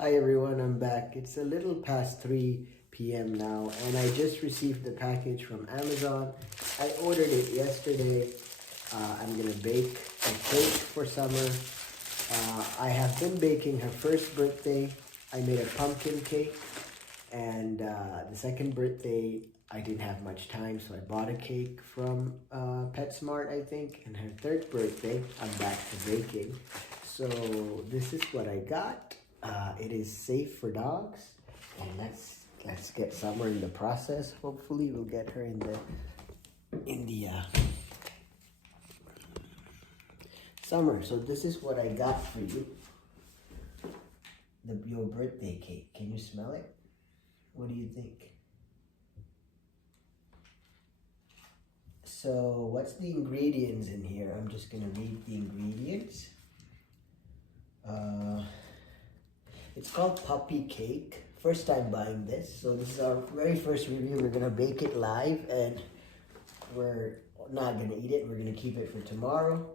Hi everyone, I'm back. It's a little past 3 p.m. now and I just received the package from Amazon. I ordered it yesterday. I'm gonna bake a cake for Summer. I have been baking her first birthday. I made a pumpkin cake, and the second birthday I didn't have much time, so I bought a cake from PetSmart, I think. And her third birthday, I'm back to baking. So this is what I got. It is safe for dogs, and let's get Summer in the process. Hopefully we'll get her in the Summer. So this is what I got for you. Your birthday cake. Can you smell it? What do you think? So what's the ingredients in here? I'm just gonna read the ingredients. It's called puppy cake. First time buying this, so this is our very first review. We're gonna bake it live, and we're not gonna eat it. We're gonna keep it for tomorrow,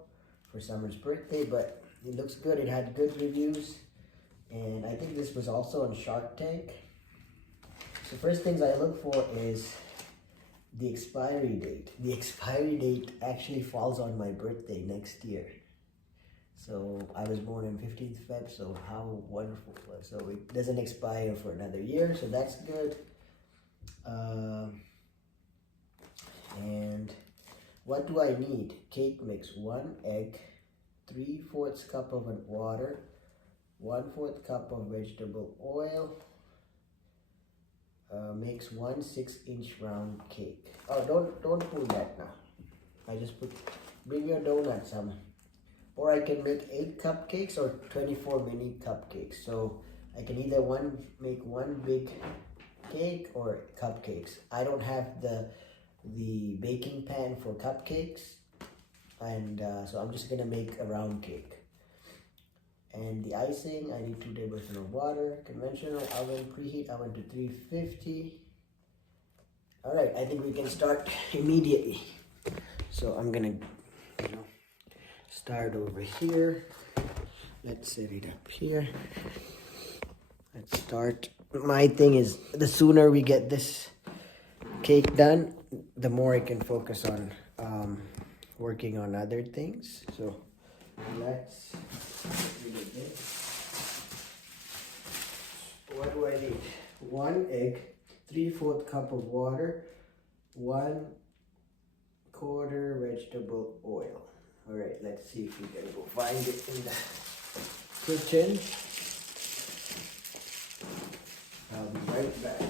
for Summer's birthday. But it looks good. It had good reviews, and I think this was also on Shark Tank. So first things I look for is the expiry date. The expiry date actually falls on my birthday next year. So I was born on 15th Feb, so how wonderful. So it doesn't expire for another year, so that's good. And what do I need? Cake mix, 1 egg, 3/4 cup of water, 1/4 cup of vegetable oil. Makes 1 6-inch round cake. Oh, don't pull that now. I just bring your donuts, Summer. Or I can make 8 cupcakes or 24 mini cupcakes. So I can either make one big cake or cupcakes. I don't have the baking pan for cupcakes, and so I'm just gonna make a round cake. And the icing, I need 2 tablespoons of water. Conventional oven, preheat oven to 350. All right, I think we can start immediately. So I'm gonna, start over here. Let's set it up here. Let's start. My thing is, the sooner we get this cake done, the more I can focus on working on other things. So let's do this. What do I need? 1 egg, 3/4 cup of water, 1/4 vegetable oil. All right, let's see if we can go find it in the kitchen. I'll be right back.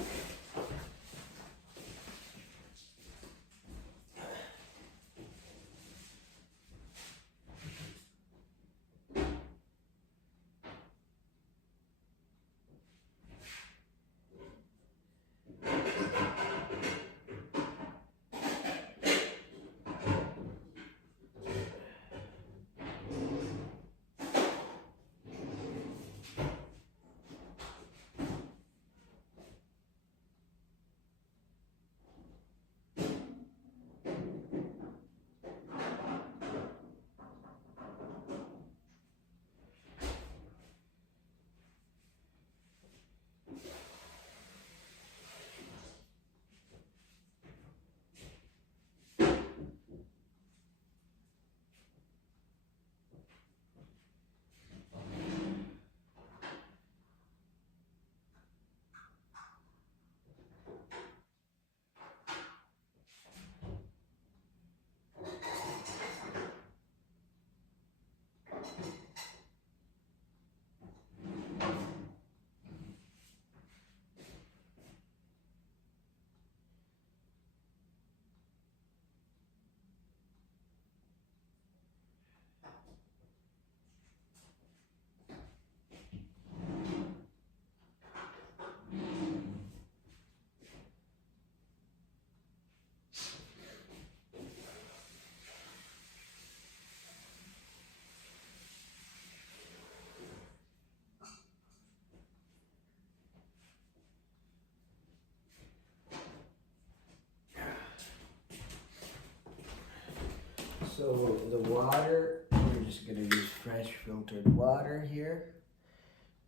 So the water, we're just gonna use fresh filtered water here.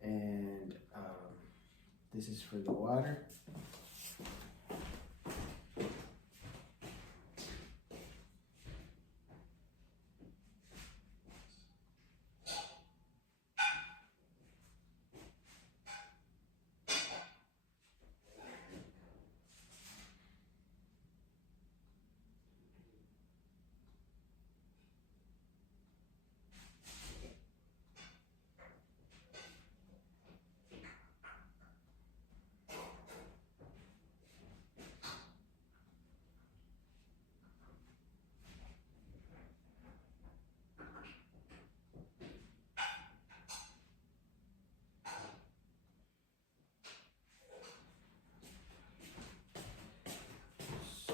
and this is for the water.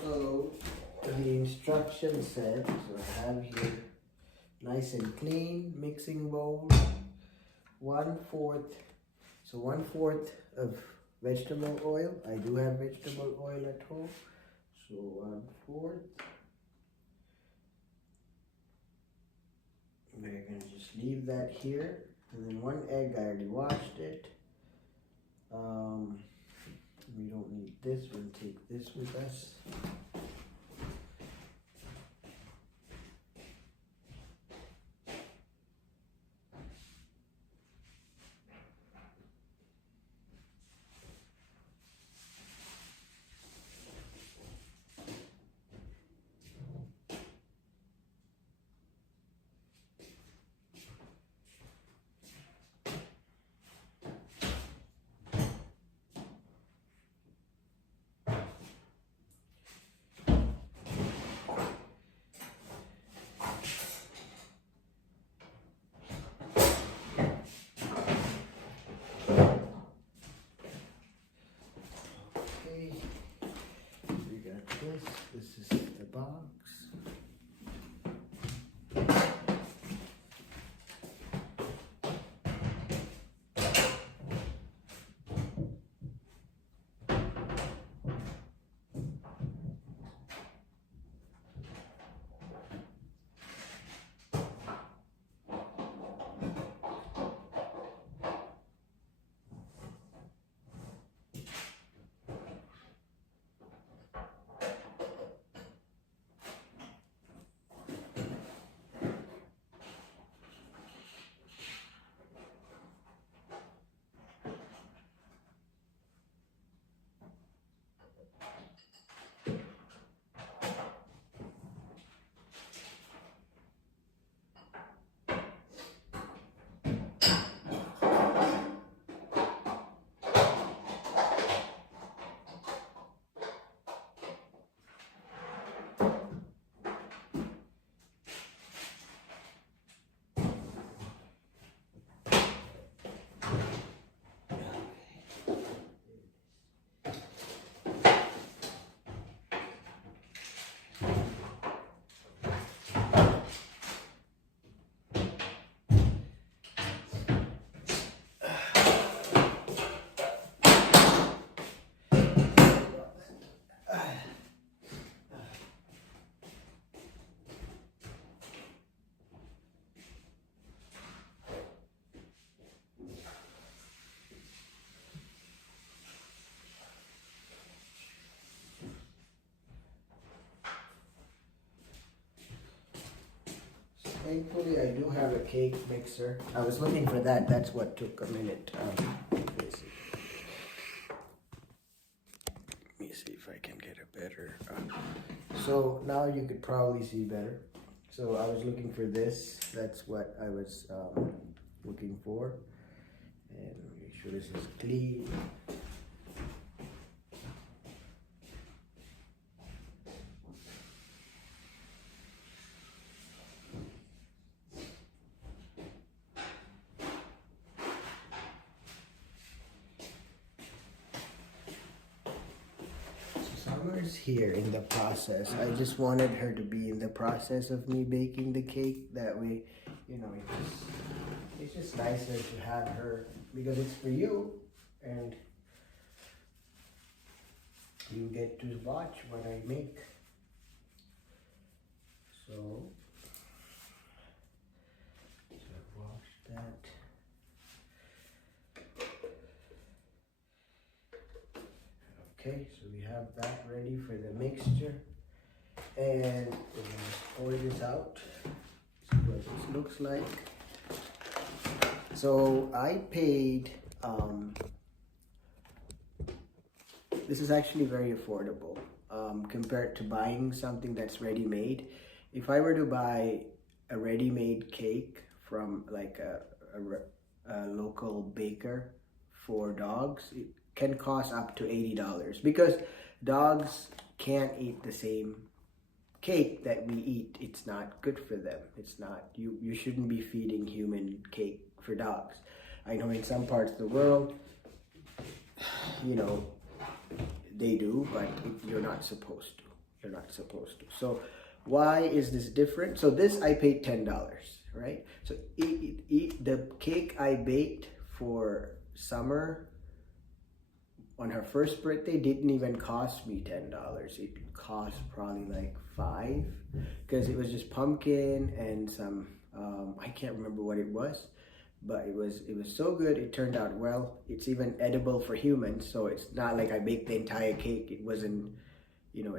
So the instruction said, so I have here nice and clean mixing bowl, 1/4, so 1/4 of vegetable oil. I do have vegetable oil at home, so 1/4. We're gonna just leave that here, and then 1 egg. I already washed it. We don't need this. We'll take this with us. This is the box. Thankfully, I do have a cake mixer. I was looking for that. That's what took a minute. Let me see if I can get a better. So now you could probably see better. So I was looking for this. That's what I was looking for. And make sure this is clean. Summer's here in the process. I just wanted her to be in the process of me baking the cake. That way, you know, it's just nicer to have her because it's for you and you get to watch what I make. So wash that. Okay, so we have that ready for the mixture. And we're gonna pour this out. This is what this looks like. So I paid, this is actually very affordable compared to buying something that's ready-made. If I were to buy a ready-made cake from like a local baker for dogs, it can cost up to $80 because dogs can't eat the same cake that we eat. It's not good for them. It's not, you shouldn't be feeding human cake for dogs. I know in some parts of the world, you know, they do, but you're not supposed to. You're not supposed to. So why is this different? So this I paid $10, right? So the cake I baked for Summer on her first birthday didn't even cost me $10. It cost probably like $5 because it was just pumpkin and some I can't remember what it was, but it was so good. It turned out well. It's even edible for humans, so it's not like I baked the entire cake. It wasn't, you know,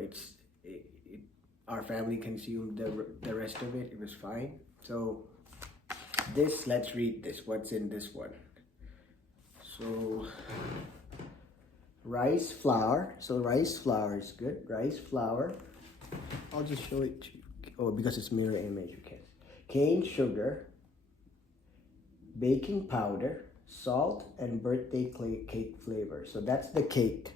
our family consumed the rest of it. It was fine. So this, let's read this. What's in this one? So rice flour. So rice flour is good. Rice flour. I'll just show it to you. Oh, because it's mirror image, you can. Cane sugar, baking powder, salt, and birthday cake flavor. So that's the cake.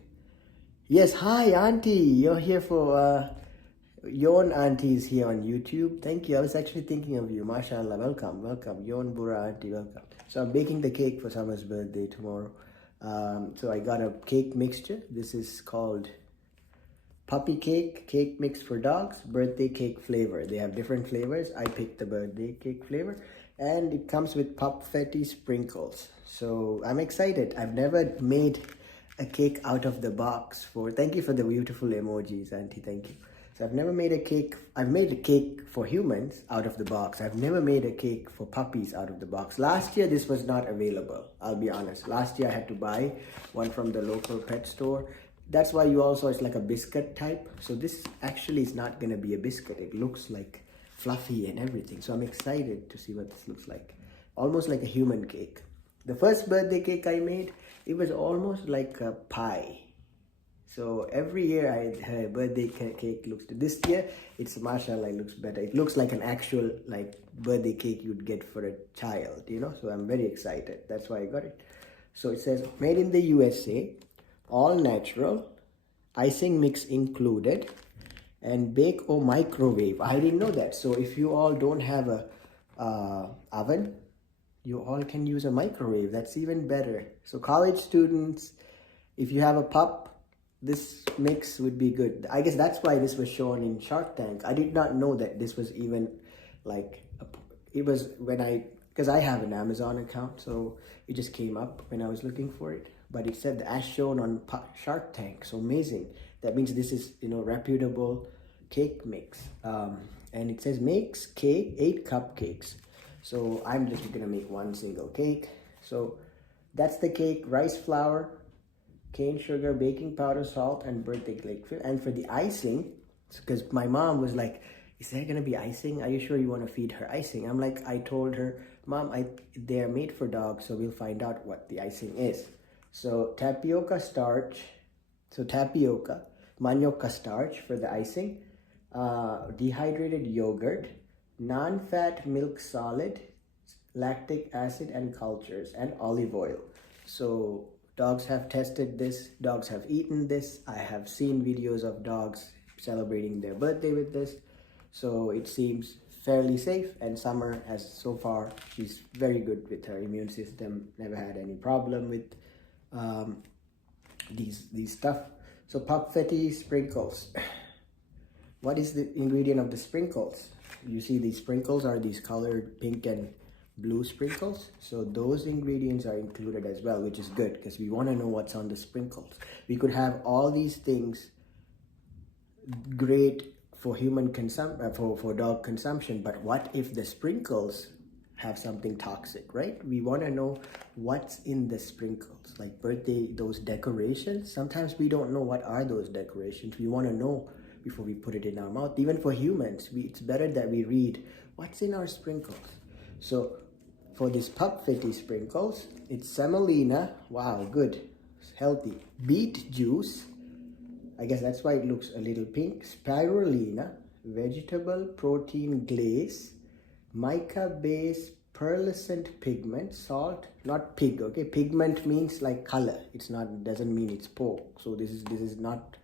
Yes, hi auntie. You're here for Yon auntie is here on YouTube. Thank you. I was actually thinking of you. Mashallah. Welcome, welcome. Yon Bura auntie, welcome. So I'm baking the cake for Summer's birthday tomorrow. So I got a cake mixture. This is called puppy cake mix for dogs, birthday cake flavor. They have different flavors. I picked the birthday cake flavor, and it comes with confetti sprinkles. So I'm excited. I've never made a cake out of the box thank you for the beautiful emojis, auntie, thank you. So I've never made a cake. I've made a cake for humans out of the box. I've never made a cake for puppies out of the box. Last year, this was not available. I'll be honest. Last year, I had to buy one from the local pet store. That's why you also, it's like a biscuit type. So this actually is not going to be a biscuit. It looks like fluffy and everything. So I'm excited to see what this looks like. Almost like a human cake. The first birthday cake I made, it was almost like a pie. So every year her birthday cake looks, this year it's mashallah, it looks better. It looks like an actual like birthday cake you'd get for a child, you know. So I'm very excited. That's why I got it. So it says made in the USA, all natural, icing mix included, and bake or microwave. I didn't know that. So if you all don't have a oven, you all can use a microwave. That's even better. So college students, if you have a pup, this mix would be good. I guess that's why this was shown in Shark Tank. I did not know that this was even like, it was when because I have an Amazon account, so it just came up when I was looking for it. But it said as shown on Shark Tank, so amazing. That means this is, you know, reputable cake mix. And it says makes cake, 8 cupcakes. So I'm just gonna make one single cake. So that's the cake, rice flour, cane sugar, baking powder, salt, and birthday cake. And for the icing, because my mom was like, is there gonna be icing? Are you sure you want to feed her icing? I'm like, I told her, Mom, they're made for dogs, so we'll find out what the icing is. So tapioca starch, manioca starch for the icing, dehydrated yogurt, non-fat milk solid, lactic acid and cultures, and olive oil. So dogs have tested this, dogs have eaten this. I have seen videos of dogs celebrating their birthday with this. So it seems fairly safe, and Summer has so far, she's very good with her immune system, never had any problem with these stuff. So confetti sprinkles. What is the ingredient of the sprinkles? You see these sprinkles are these colored pink and blue sprinkles. So those ingredients are included as well, which is good because we want to know what's on the sprinkles. We could have all these things great for human for dog consumption, but what if the sprinkles have something toxic, right? We want to know what's in the sprinkles, like birthday, those decorations. Sometimes we don't know what are those decorations. We want to know before we put it in our mouth. Even for humans, it's better that we read what's in our sprinkles. So for this pup fitty sprinkles, it's semolina, wow, good, healthy, beet juice, I guess that's why it looks a little pink, spirulina, vegetable protein glaze, mica base pearlescent pigment, salt, not pig, okay? Pigment means like color. It's not, doesn't mean it's pork. So this does not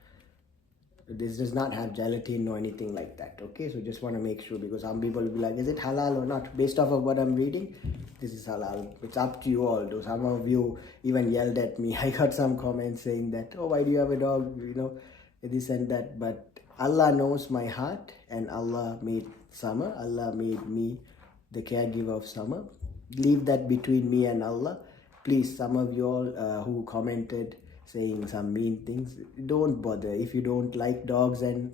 have gelatin or anything like that, okay? So just want to make sure, because some people will be like, is it halal or not? Based off of what I'm reading, this is halal. It's up to you all. Though some of you even yelled at me. I got some comments saying that, oh, why do you have a dog? You know, this and that. But Allah knows my heart, and Allah made Summer. Allah made me the caregiver of Summer. Leave that between me and Allah. Please, some of you all who commented saying some mean things, don't bother. If you don't like dogs and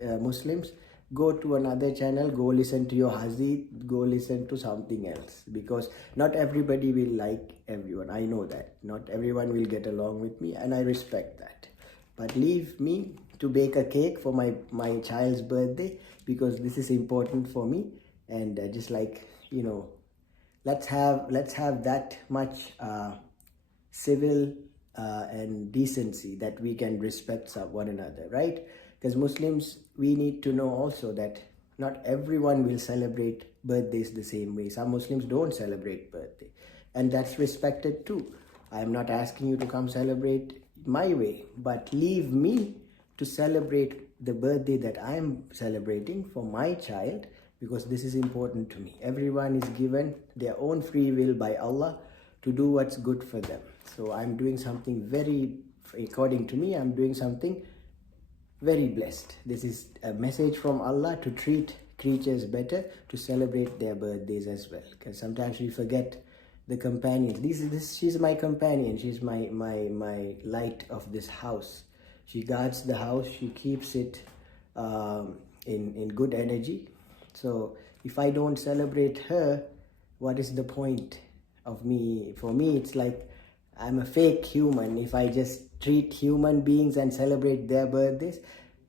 Muslims, go to another channel, go listen to your Hazi, go listen to something else, because not everybody will like everyone. I know that not everyone will get along with me, and I respect that. But leave me to bake a cake for my child's birthday, because this is important for me. And just like, you know, let's have that much civil and decency that we can respect one another, right? Because Muslims, we need to know also that not everyone will celebrate birthdays the same way. Some Muslims don't celebrate birthday, and that's respected too. I am not asking you to come celebrate my way, but leave me to celebrate the birthday that I am celebrating for my child, because this is important to me. Everyone is given their own free will by Allah to do what's good for them. So I'm doing something according to me, I'm doing something very blessed. This is a message from Allah to treat creatures better, to celebrate their birthdays as well. Because sometimes we forget the companions. She's my companion. She's my light of this house. She guards the house. She keeps it in good energy. So if I don't celebrate her, what is the point of me? For me, it's like I'm a fake human. If I just treat human beings and celebrate their birthdays,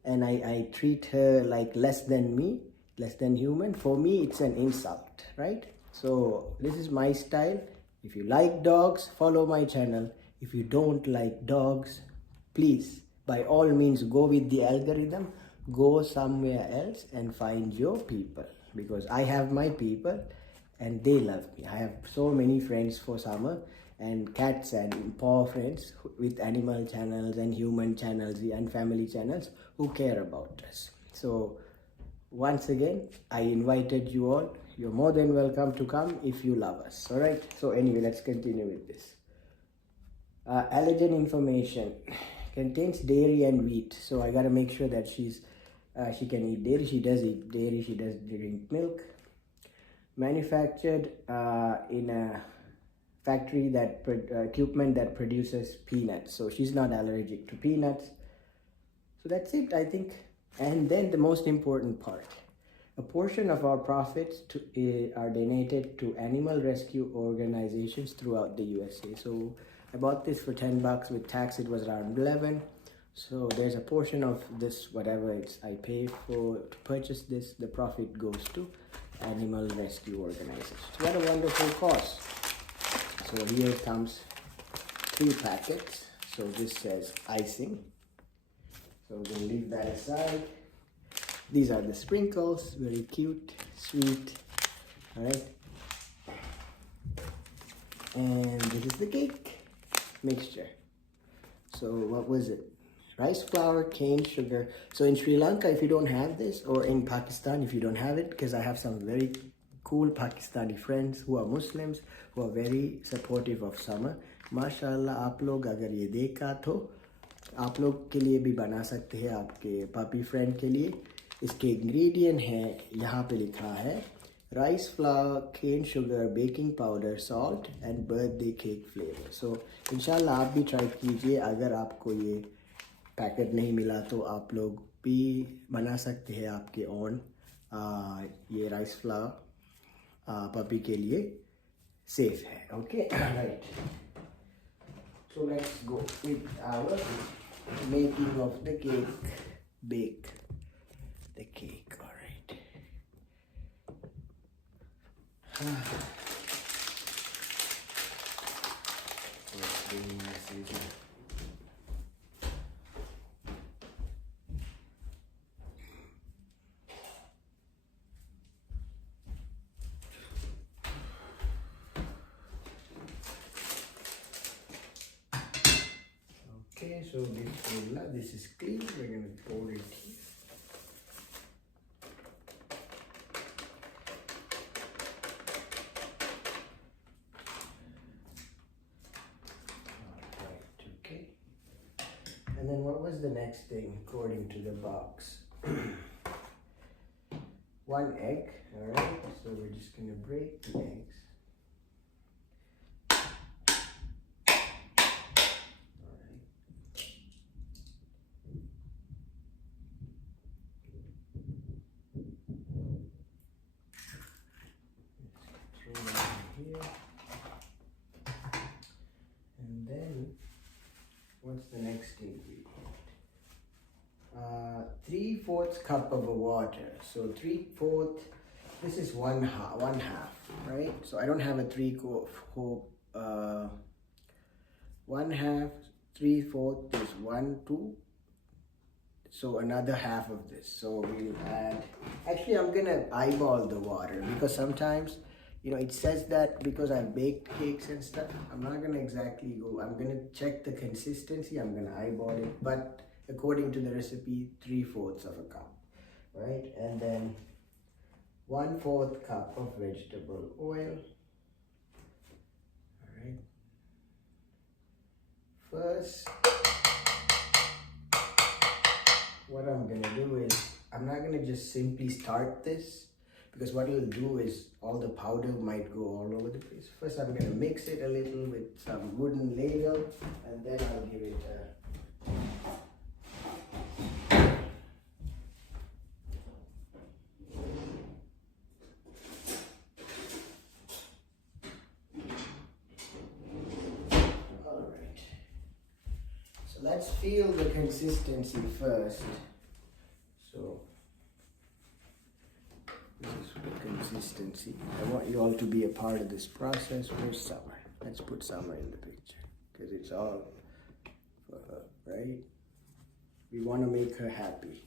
and I treat her like less than human, for me it's an insult, right? So this is my style. If you like dogs, follow my channel. If you don't like dogs, please, by all means, go with the algorithm. Go somewhere else and find your people, because I have my people and they love me. I have so many friends for Summer, and cats and paw friends with animal channels and human channels and family channels who care about us. So once again, I invited you all. You're more than welcome to come if you love us. All right. So anyway, let's continue with this. Allergen information. Contains dairy and wheat. So I gotta make sure that she can eat dairy. She does eat dairy. She does drink milk. Manufactured in a factory that equipment that produces peanuts. So she's not allergic to peanuts. So that's it, I think. And then the most important part. A portion of our profits are donated to animal rescue organizations throughout the USA. So I bought this for $10. With tax, it was around 11. So there's a portion of this, whatever I pay for to purchase this, the profit goes to animal rescue organizations. What a wonderful cause. So here comes 3 packets. So this says icing. So we're going to leave that aside. These are the sprinkles, very cute, sweet. All right. And this is the cake mixture. So what was it? Rice flour, cane sugar. So in Sri Lanka, if you don't have this, or in Pakistan, if you don't have it, because I have some very cool Pakistani friends who are Muslims, who are very supportive of Summer. माशाल्लाह आप लोग अगर ये देखा तो आप लोग के लिए भी बना सकते हैं, आपके पापी फ्रेंड के लिए. इसके इंग्रेडिएंट हैं, यहाँ पे लिखा है rice flour, cane sugar, baking powder, salt and birthday cake flavour. So इंशाल्लाह आप भी ट्राई कीजिए. अगर आपको ये पैकेट नहीं मिला तो आप लोग भी बना सकते हैं आपके ओन ये राइस फ्लावर, पपी के लिए सेफ है. Okay, right. So let's go with our making of the cake. Bake the cake. All right. Let's bring my scissors. Okay, so this is clean. We're going to pour it here. Alright, okay. And then what was the next thing according to the box? 1 egg, alright. So we're just going to break the eggs. And then what's the next ingredient? 3/4 cup of water. So 3/4, this is one half, right? So I don't have a 1 half, 3/4 is 1, 2. So another half of this. So we'll add, actually I'm gonna eyeball the water because sometimes, it says that because I've baked cakes and stuff, I'm not gonna exactly go, I'm gonna check the consistency, I'm gonna eyeball it, but according to the recipe, 3/4 of a cup, right? And then 1/4 cup of vegetable oil. All right. First, what I'm gonna do is, I'm not gonna just simply start this, because what it'll do is all the powder might go all over the place. First, I'm gonna mix it a little with some wooden ladle, and then I'll give it a let's feel the consistency first. So this is the consistency. I want you all to be a part of this process. Where's Summer? Let's put Summer in the picture because it's all for her, right? We want to make her happy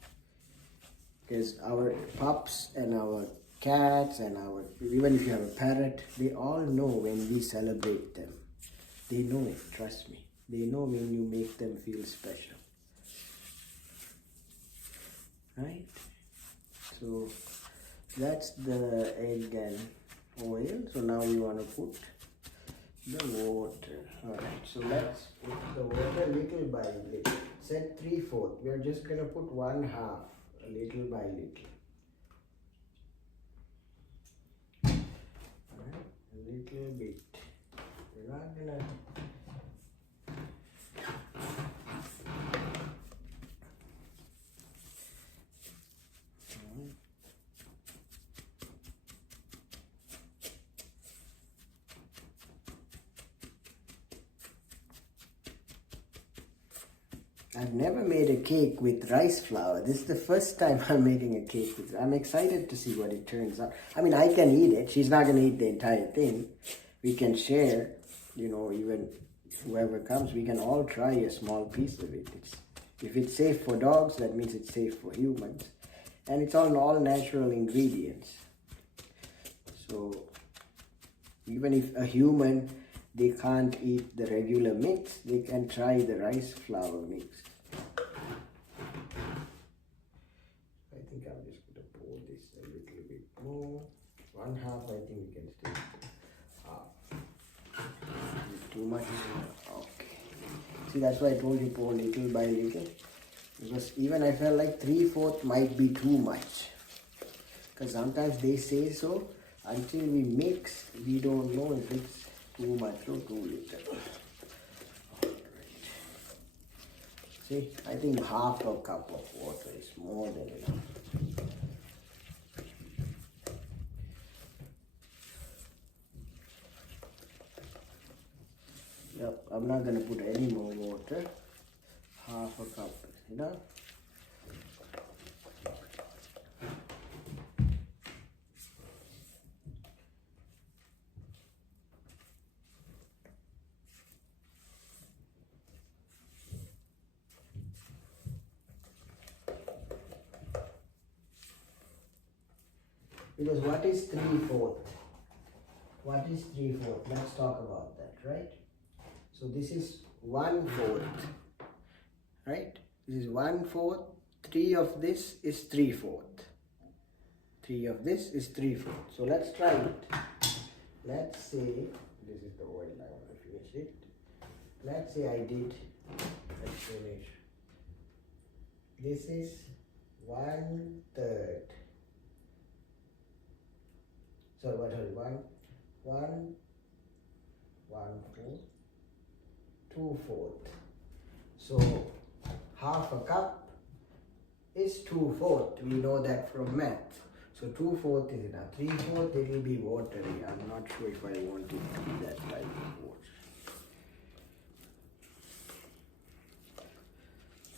because our pups and our cats and even if you have a parrot, they all know when we celebrate them. They know it, trust me. They know when you make them feel special, right? So that's the egg and oil. So now we want to put the water. All right, so let's put the water little by little. It said 3/4. We are just going to put 1/2, little by little. All right, a little bit. We're not going to I've never made a cake with rice flour. This is the first time I'm making a cake with. I'm excited to see what it turns out. I mean, I can eat it. She's not going to eat the entire thing. We can share, even whoever comes, we can all try a small piece of it. If it's safe for dogs, that means it's safe for humans. And it's all natural ingredients. So even if a human, they can't eat the regular mix, they can try the rice flour mix. I think I'm just going to pour this a little bit more. 1/2, I think we can still half. Too much? Okay. See, that's why I told you pour little by little. Because even I felt like 3/4 might be too much. Because sometimes they say so. Until we mix, we don't know if it's too much or too little. Alright. See, I think 1/2 cup of water is more than enough. I'm not gonna put any more water. Half a cup, you know. Because what is 3/4? What is 3/4? Let's talk about that, right? So this is 1/4, right? This is 1/4. 3 of this is 3/4. 3 of this is 3/4. So let's try it. Let's say this is the oil I want to finish it. Let's say I did explanation. This is 1/3. So what are 1/4, 2/4. So half a cup is 2/4. We know that from math. So 2/4 is enough. 3/4 it will be watery. I'm not sure if I want it to be that type of water.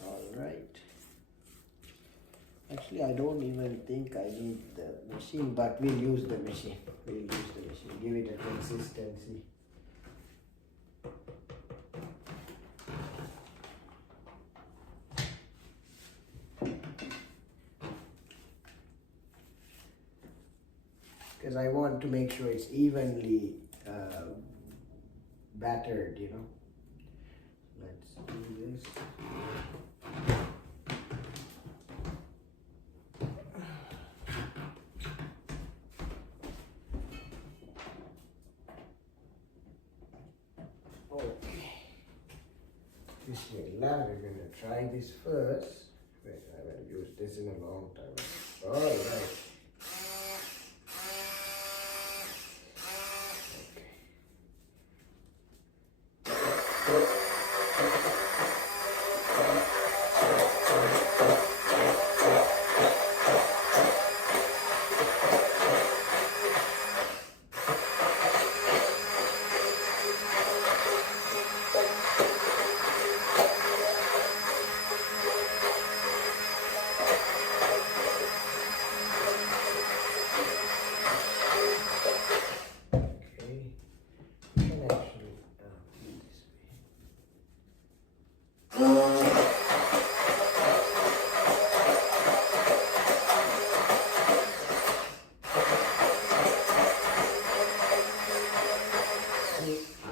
Alright. Actually, I don't even think I need the machine, but we'll use the machine. We'll use the machine. Give it a consistency. Because I want to make sure it's evenly battered, you know. Let's do this. Bismillah, we're going to try this first. Wait, I haven't used this in a long time. Alright.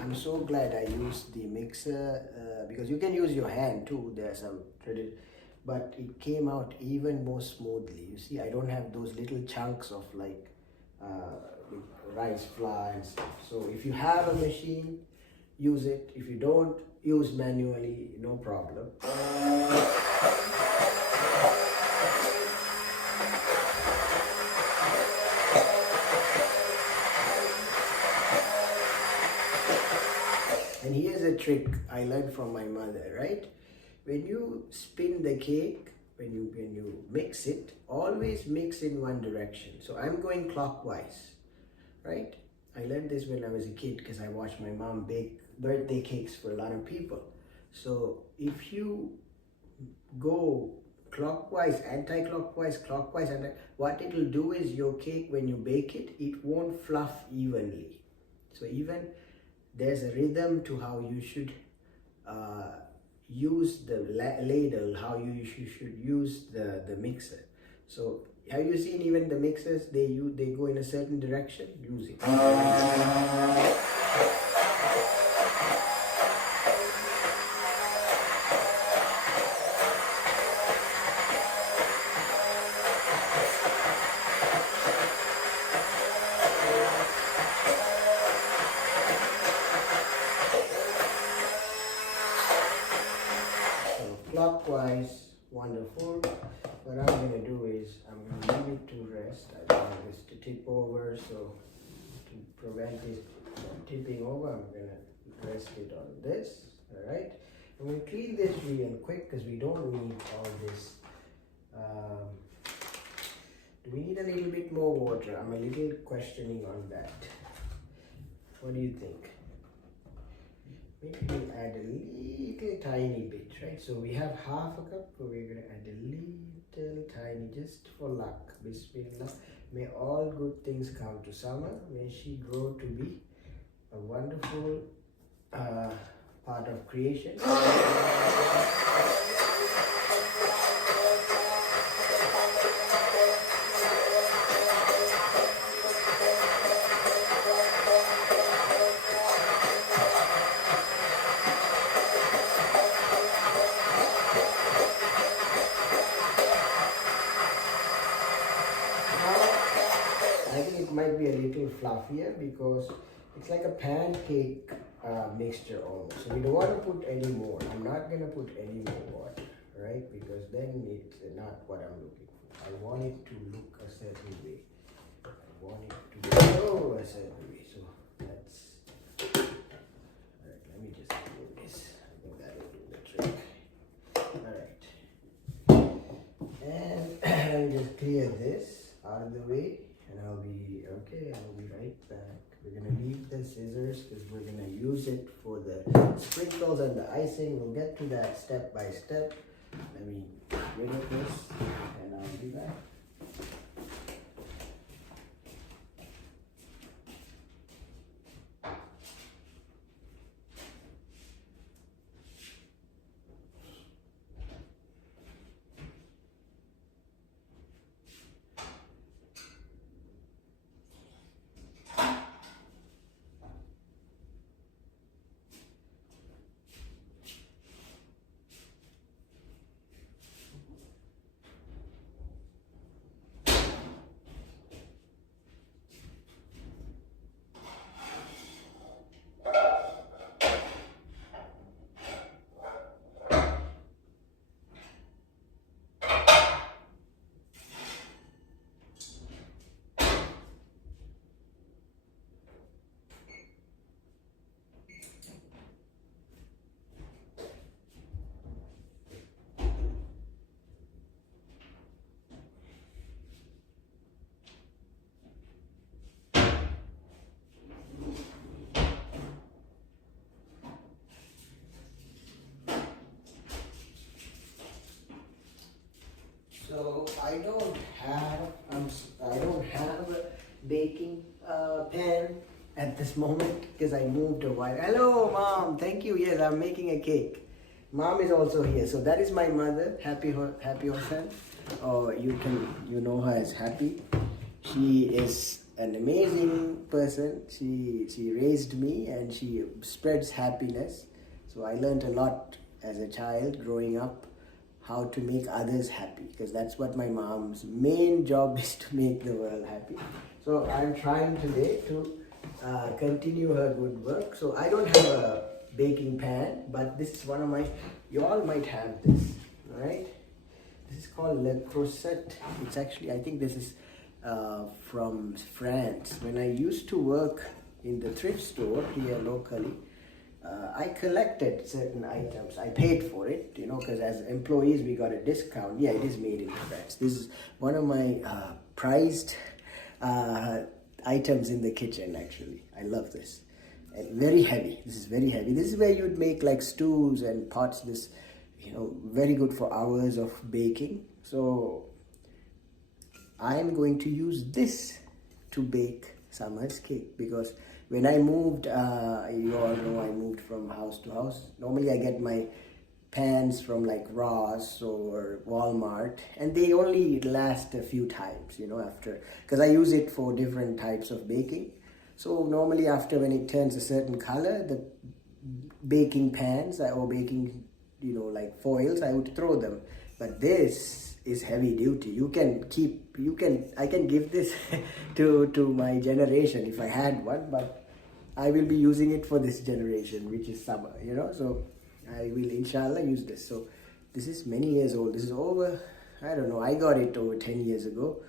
I'm so glad I used the mixer because you can use your hand too. There are some threaded, but it came out even more smoothly. You see, I don't have those little chunks of like rice flour and stuff. So if you have a machine, use it. If you don't, use manually, no problem. And here's a trick I learned from my mother, right? When you spin the cake, when you mix it, always mix in one direction. So I'm going clockwise, right? I learned this when I was a kid because I watched my mom bake birthday cakes for a lot of people. So if you go clockwise, anti-clockwise, clockwise, what it will do is your cake, when you bake it, it won't fluff evenly. So even there's a rhythm to how you should use the ladle, how you should use the mixer. So have you seen even the mixers, they go in a certain direction? Use it. Clockwise, wonderful. What I'm going to do is I'm going to leave it to rest. I don't want this to tip over, so to prevent this from tipping over, I'm going to rest it on this. Alright, I'm going to clean this real quick because we don't need all this. Do we need a little bit more water? I'm a little questioning on that. What do you think? maybe we'll add a little tiny bit, right? So we have half a cup, so we're gonna add a little tiny, just for luck. Bismillah. May all good things come to Summer. May she grow to be a wonderful part of creation. I think it might be a little fluffier because it's like a pancake mixture almost. So we don't want to put any more. I'm not going to put any more water, right? Because then it's not what I'm looking for. I want it to look a certain way. I want it to go a certain way. So that's... Alright, let me just do this. I think that will do the trick. Alright. And I'll just clear this out of the way. And I'll be okay, I'll be right back. We're gonna leave the scissors because we're gonna use it for the sprinkles and the icing. We'll get to that step by step. Let me get rid of this and I'll be back. So I don't have a baking pan at this moment because I moved a while. Hello, Mom. Thank you. Yes, I'm making a cake. Mom is also here. So that is my mother, Happy Hossan. Or you know her as Happy. She is an amazing person. She raised me and she spreads happiness. So I learned a lot as a child growing up, how to make others happy, because that's what my mom's main job is, to make the world happy. So I'm trying today to continue her good work. So I don't have a baking pan, but this is one of my, you all might have this, all right? This is called Le Creuset. It's actually, I think this is from France. When I used to work in the thrift store here locally, I collected certain items. I paid for it, because as employees we got a discount. Yeah, it is made in France. This is one of my prized items in the kitchen, actually. I love this. Very heavy. This is very heavy. This is where you'd make like stews and pots. This, very good for hours of baking. So I'm going to use this to bake Summer's cake, because when I moved, you all know I moved from house to house. Normally I get my pans from like Ross or Walmart, and they only last a few times, after, because I use it for different types of baking. So normally after, when it turns a certain color, the baking pans or baking, like foils, I would throw them. But this is heavy duty. I can give this to my generation if I had one, but I will be using it for this generation, which is Summer, so I will inshallah use this. So this is many years old. This is over, I don't know, I got it over 10 years ago,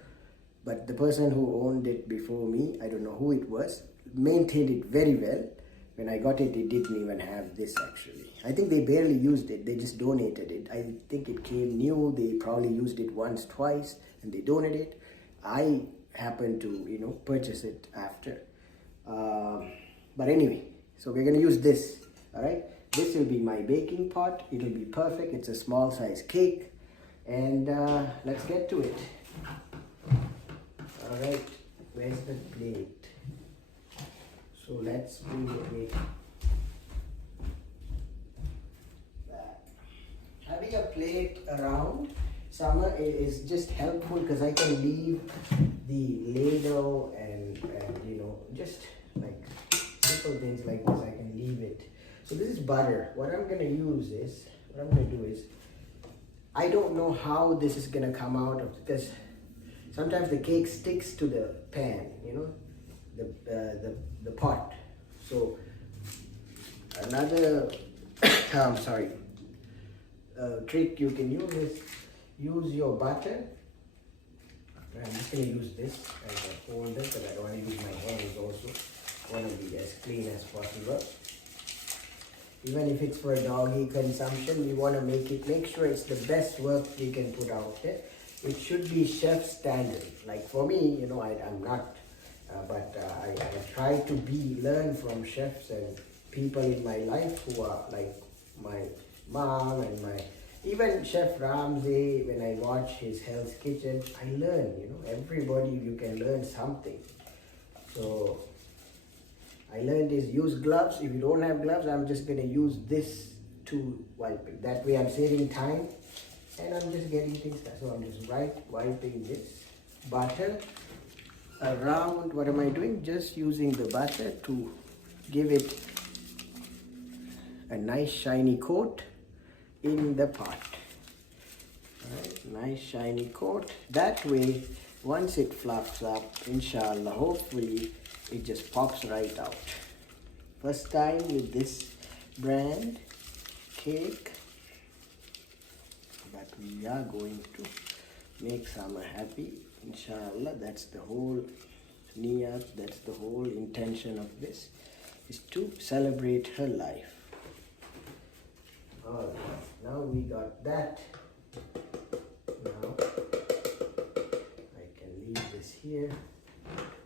but the person who owned it before me, I don't know who it was, maintained it very well. When I got it, it didn't even have this actually. I think they barely used it. They just donated it. I think it came new. They probably used it once, twice, and they donated it. I happened to, purchase it after. But anyway, so we're going to use this. All right, this will be my baking pot. It'll be perfect. It's a small size cake, and let's get to it. All right, where's the plate? So let's do it. Having a plate around summer is just helpful because I can leave the ladle and you know, just like simple things like this, I can leave it. So this is butter. What I'm gonna do is, I don't know how this is gonna come out of, because sometimes the cake sticks to the pan, you know, the pot. So another I'm sorry, trick you can use is use your butter. I'm just going to use this as a holder because I don't want to use my hands also. I want to be as clean as possible. Even if it's for doggy consumption, we want to make sure it's the best work we can put out there. It should be chef standard. Like for me, you know, I'm not, but I try to learn from chefs and people in my life who are like my mom and even Chef Ramsay. When I watch his Hell's Kitchen, I learn, you know, everybody, you can learn something. So I learned is use gloves. If you don't have gloves, I'm just going to use this to wipe it. That way I'm saving time and I'm just getting things done. So I'm just wiping this butter around. What am I doing? Just using the butter to give it a nice shiny coat in the pot. Alright, nice shiny coat. That way, once it fluffs up, inshallah, hopefully, it just pops right out. First time with this brand cake, but we are going to make Sama happy, inshallah. That's the whole niyat, that's the whole intention of this, is to celebrate her life. Alright, now we got that. Now I can leave this here.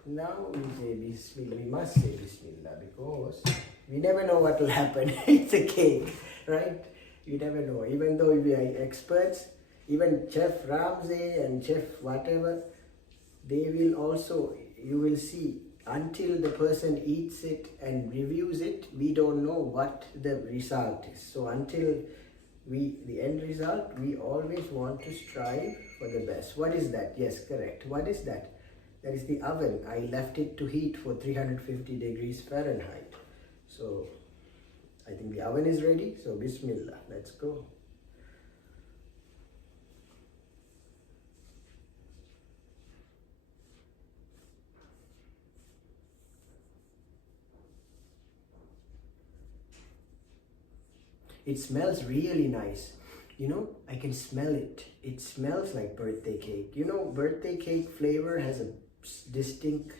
Now we say Bismillah. We must say Bismillah because we never know what will happen. It's a cake, right? You never know. Even though we are experts, even Chef Ramsay and Chef whatever, they will also, you will see, until the person eats it and reviews it, we don't know what the result is. So until the end result, we always want to strive for the best. What is that? Yes, correct. What is that? That is the oven. I left it to heat for 350 degrees Fahrenheit. So I think the oven is ready. So Bismillah, let's go. It smells really nice. You know, I can smell it. It smells like birthday cake. You know, birthday cake flavor has a distinct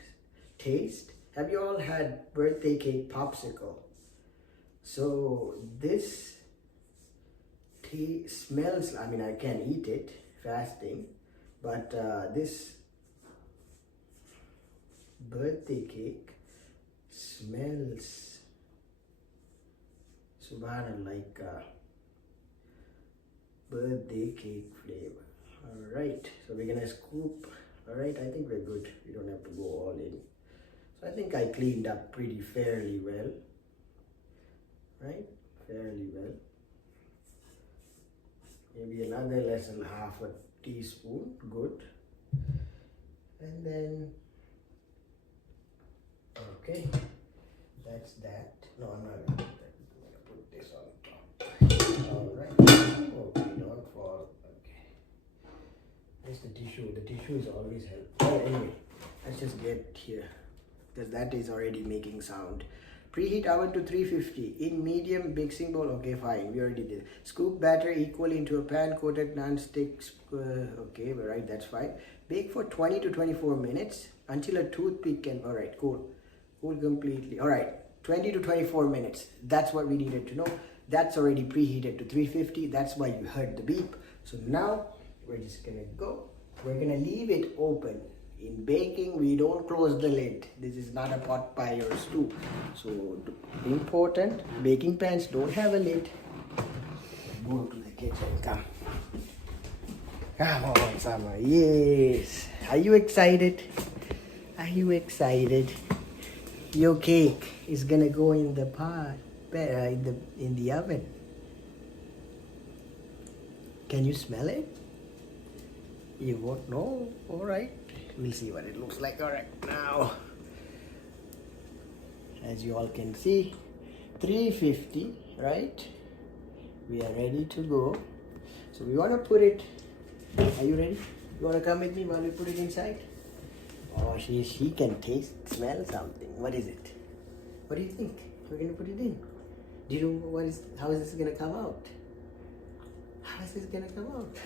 taste. Have you all had birthday cake popsicle? So this smells, I mean, I can eat it fasting, but this birthday cake smells, subhanallah, like birthday cake flavor. All right, so we're gonna scoop. All right, I think we're good. We don't have to go all in. So I think I cleaned up pretty fairly well, right? Fairly well. Maybe another less than half a teaspoon, good. And then, okay, that's that. No, I'm not gonna do that. I'm gonna put this on top. All right. Okay, don't fall. Okay. There's the tissue. The tissue is always helpful. Anyway, let's just get here because that is already making sound. Preheat oven to 350 in medium mixing bowl. Okay, fine. We already did. Scoop batter equally into a pan coated non-stick. Okay, right. That's fine. Bake for 20 to 24 minutes until a toothpick can. All right, cool. Cool completely. All right, 20 to 24 minutes. That's what we needed to know. That's already preheated to 350. That's why you heard the beep. So now we're just gonna go. We're gonna leave it open. In baking, we don't close the lid. This is not a pot pie or stew. So important, baking pans don't have a lid. Go to the kitchen, come. Come on, Summer. Yes. Are you excited? Are you excited? Your cake is gonna go in the pot, in the oven. Can you smell it? You won't know. All right. We'll see what it looks like. All right. Now, as you all can see, 350. Right? We are ready to go. So we want to put it. Are you ready? You want to come with me while we put it inside? Oh, she can smell something. What is it? What do you think? We're gonna put it in. Do you know how is this gonna come out? How is this gonna come out?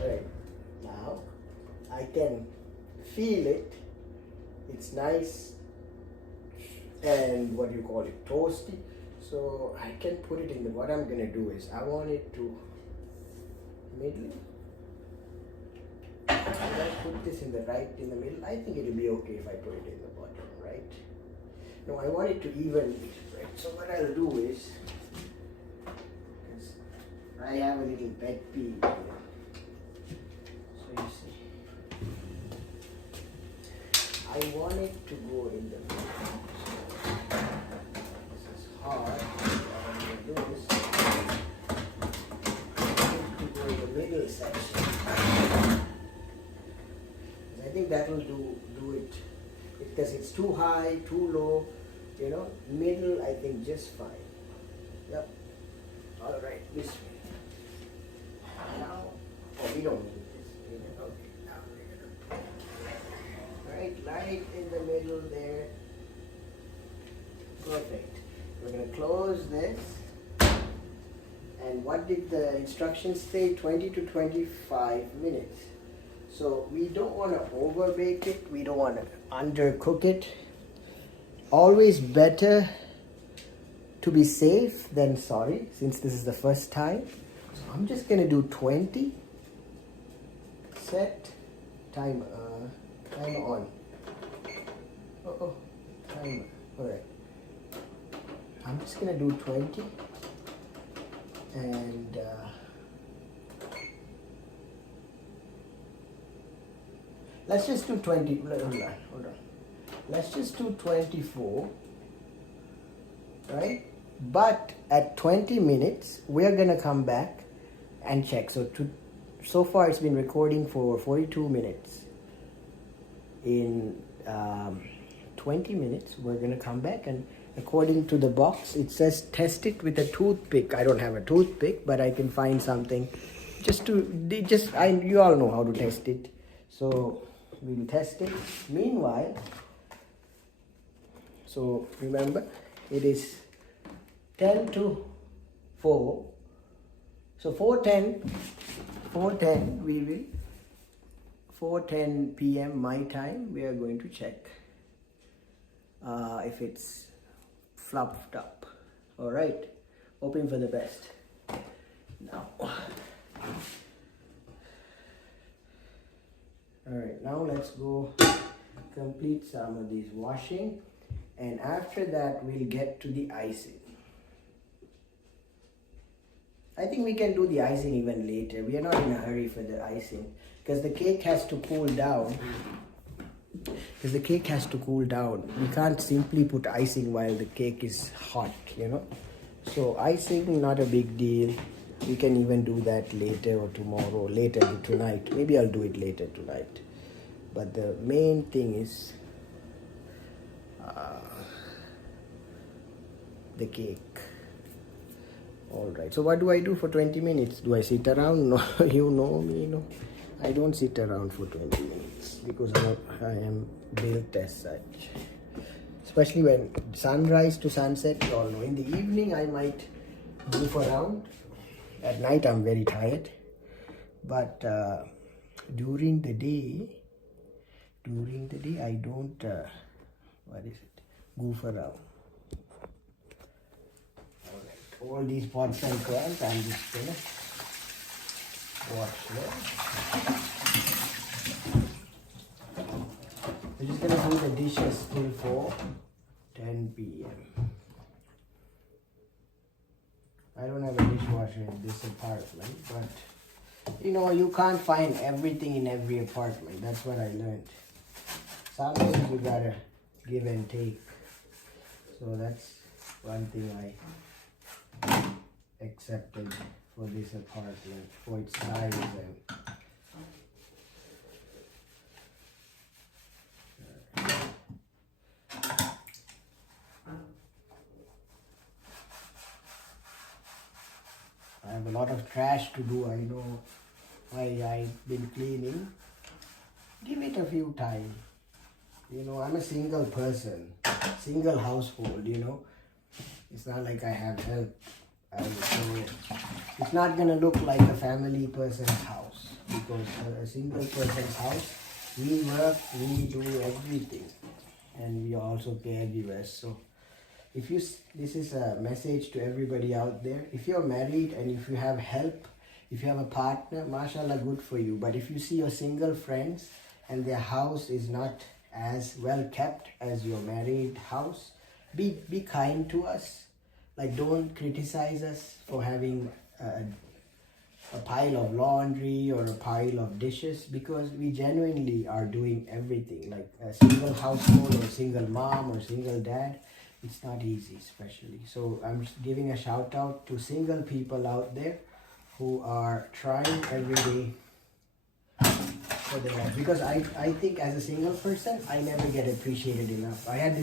Alright, now I can feel it. It's nice and what do you call it? Toasty. So I can put it in the, what I'm gonna do is I want it to middle. Should I put this in the middle? I think it'll be okay if I put it in the bottom, right? No, I want it to evenly spread. So what I'll do is, I have a little pet peeve here. So you see, I want it to go in the middle. So this is hard. What I'm going to do is, I want it to go in the middle section. I think that will do it because it's too high, too low, you know, middle I think just fine. Yep. All right, this way. Now, oh, we don't need this. Okay, now we're gonna right in the middle there. Perfect. We're gonna close this. And what did the instructions say? 20 to 25 minutes. So we don't want to over bake it, we don't want to undercook it. Always better to be safe than sorry, since this is the first time. So I'm just going to do 20. Set time on. Timer. Alright. I'm just going to do 20. And let's just do 20. Hold on. Let's just do 24. Right? But at 20 minutes, we're going to come back and check. So far, it's been recording for 42 minutes. In 20 minutes, we're going to come back and according to the box, it says test it with a toothpick. I don't have a toothpick, but I can find something you all know how to test it. So we'll test it. Meanwhile, so remember, it is 10 to 4. So 4:10 we will, 4:10 p.m. my time, we are going to check if it's fluffed up. All right, hoping for the best. Now, all right, now let's go complete some of these washing, and after that we'll get to the icing. I think we can do the icing even later. We are not in a hurry for the icing because the cake has to cool down. We can't simply put icing while the cake is hot, you know. So icing, not a big deal. We can even do that later or tomorrow, later tonight. Maybe I'll do it later tonight. But the main thing is the cake. Alright, so what do I do for 20 minutes? Do I sit around? No, you know me, no. I don't sit around for 20 minutes because I am built as such. Especially when sunrise to sunset, you all know. In the evening, I might move around. At night, I'm very tired. But during the day, I don't, goof around. All these pots and pans, I'm just gonna wash them. We're just gonna do the dishes till 4:10 p.m. I don't have a dishwasher in this apartment, but you know, you can't find everything in every apartment. That's what I learned. Sometimes you gotta give and take. So that's one thing I accepted for this apartment, for its size and I have a lot of trash to do. I know I've been cleaning. Give it a few time. You know, I'm a single person, single household, you know. It's not like I have help. So it's not gonna look like a family person's house, because a single person's house, we work, we do everything, and we also pay caregivers. So if you, this is a message to everybody out there. If you're married and if you have help, if you have a partner, mashallah, good for you. But if you see your single friends and their house is not as well kept as your married house, be kind to us. Like, don't criticize us for having a pile of laundry or a pile of dishes, because we genuinely are doing everything. Like a single household or single mom or single dad, it's not easy, especially. So I'm just giving a shout out to single people out there who are trying every day for their life. Because I think as a single person, I never get appreciated enough. I had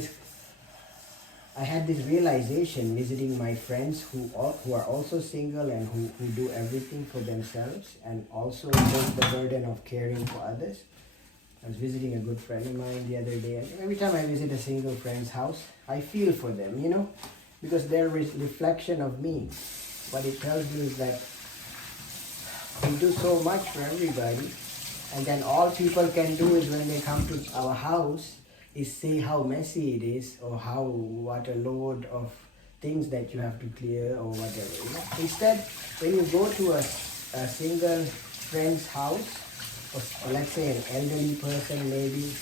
this realization visiting my friends who are also single and who do everything for themselves and also take the burden of caring for others. I was visiting a good friend of mine the other day, and every time I visit a single friend's house, I feel for them, you know, because they're a reflection of me. What it tells me is that we do so much for everybody, and then all people can do is when they come to our house is say how messy it is, or what a load of things that you have to clear or whatever. You know? Instead, when you go to a single friend's house, or let's say an elderly person, maybe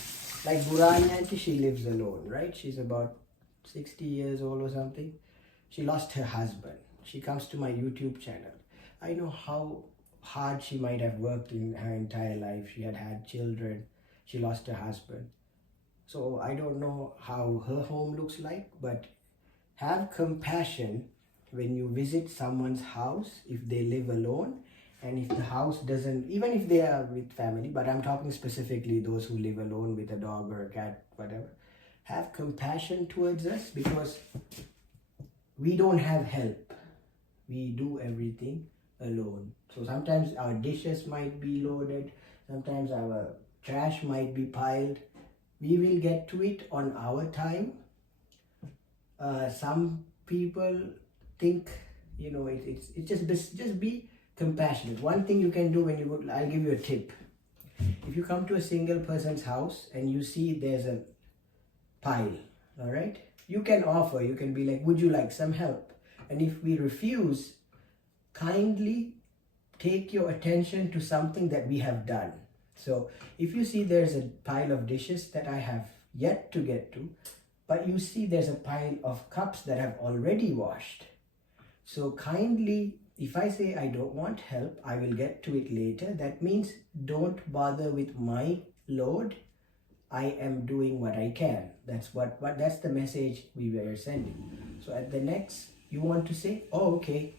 like Burani auntie, she lives alone, right? She's about 60 years old or something. She lost her husband. She comes to my YouTube channel. I know how hard she might have worked in her entire life. She had children. She lost her husband. So I don't know how her home looks like, but have compassion when you visit someone's house if they live alone, and if the house doesn't, even if they are with family, but I'm talking specifically those who live alone with a dog or a cat, whatever. Have compassion towards us, because we don't have help. We do everything alone. So sometimes our dishes might be loaded, sometimes our trash might be piled. We will get to it on our time. Some people think, you know, it's just be compassionate. One thing you can do when you go, I'll give you a tip. If you come to a single person's house and you see there's a pile, all right, you can offer, you can be like, would you like some help? And if we refuse, kindly take your attention to something that we have done. So if you see there's a pile of dishes that I have yet to get to, but you see there's a pile of cups that I've already washed. So kindly, if I say I don't want help, I will get to it later. That means don't bother with my load. I am doing what I can. That's that's the message we were sending. So at the next, you want to say, oh, okay,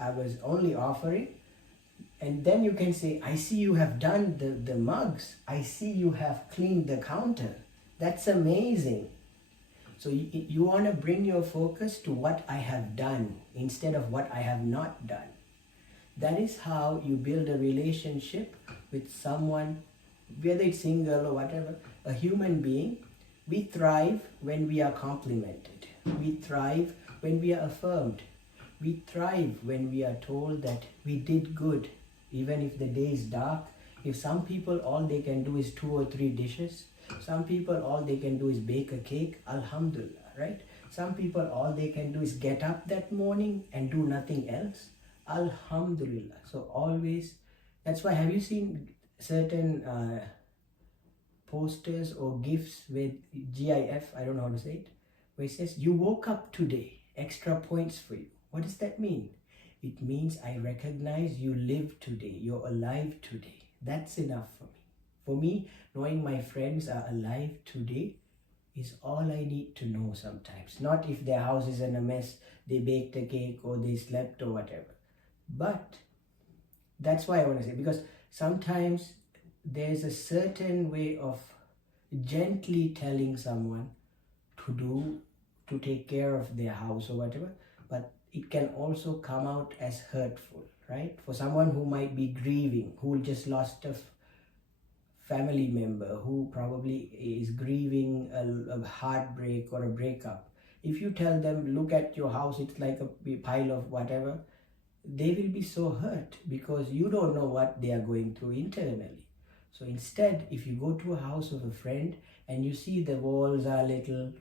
I was only offering. And then you can say, I see you have done the mugs. I see you have cleaned the counter. That's amazing. So you want to bring your focus to what I have done instead of what I have not done. That is how you build a relationship with someone, whether it's single or whatever, a human being. We thrive when we are complimented. We thrive when we are affirmed. We thrive when we are told that we did good, even if the day is dark. If some people, all they can do is 2 or 3 dishes. Some people, all they can do is bake a cake. Alhamdulillah, right? Some people, all they can do is get up that morning and do nothing else. Alhamdulillah. So always, that's why, have you seen certain posters or gifts with GIF, I don't know how to say it, where it says, "You woke up today, extra points for you." What does that mean? It means I recognize you live today, you're alive today. That's enough for me. For me, knowing my friends are alive today is all I need to know sometimes. Not if their house is in a mess, they baked a cake or they slept or whatever. But that's why I want to say, because sometimes there's a certain way of gently telling someone to take care of their house or whatever, but it can also come out as hurtful, right? For someone who might be grieving, who just lost a family member, who probably is grieving a heartbreak or a breakup, if you tell them, look at your house, it's like a pile of whatever, they will be so hurt because you don't know what they are going through internally. So instead, if you go to a house of a friend and you see the walls are little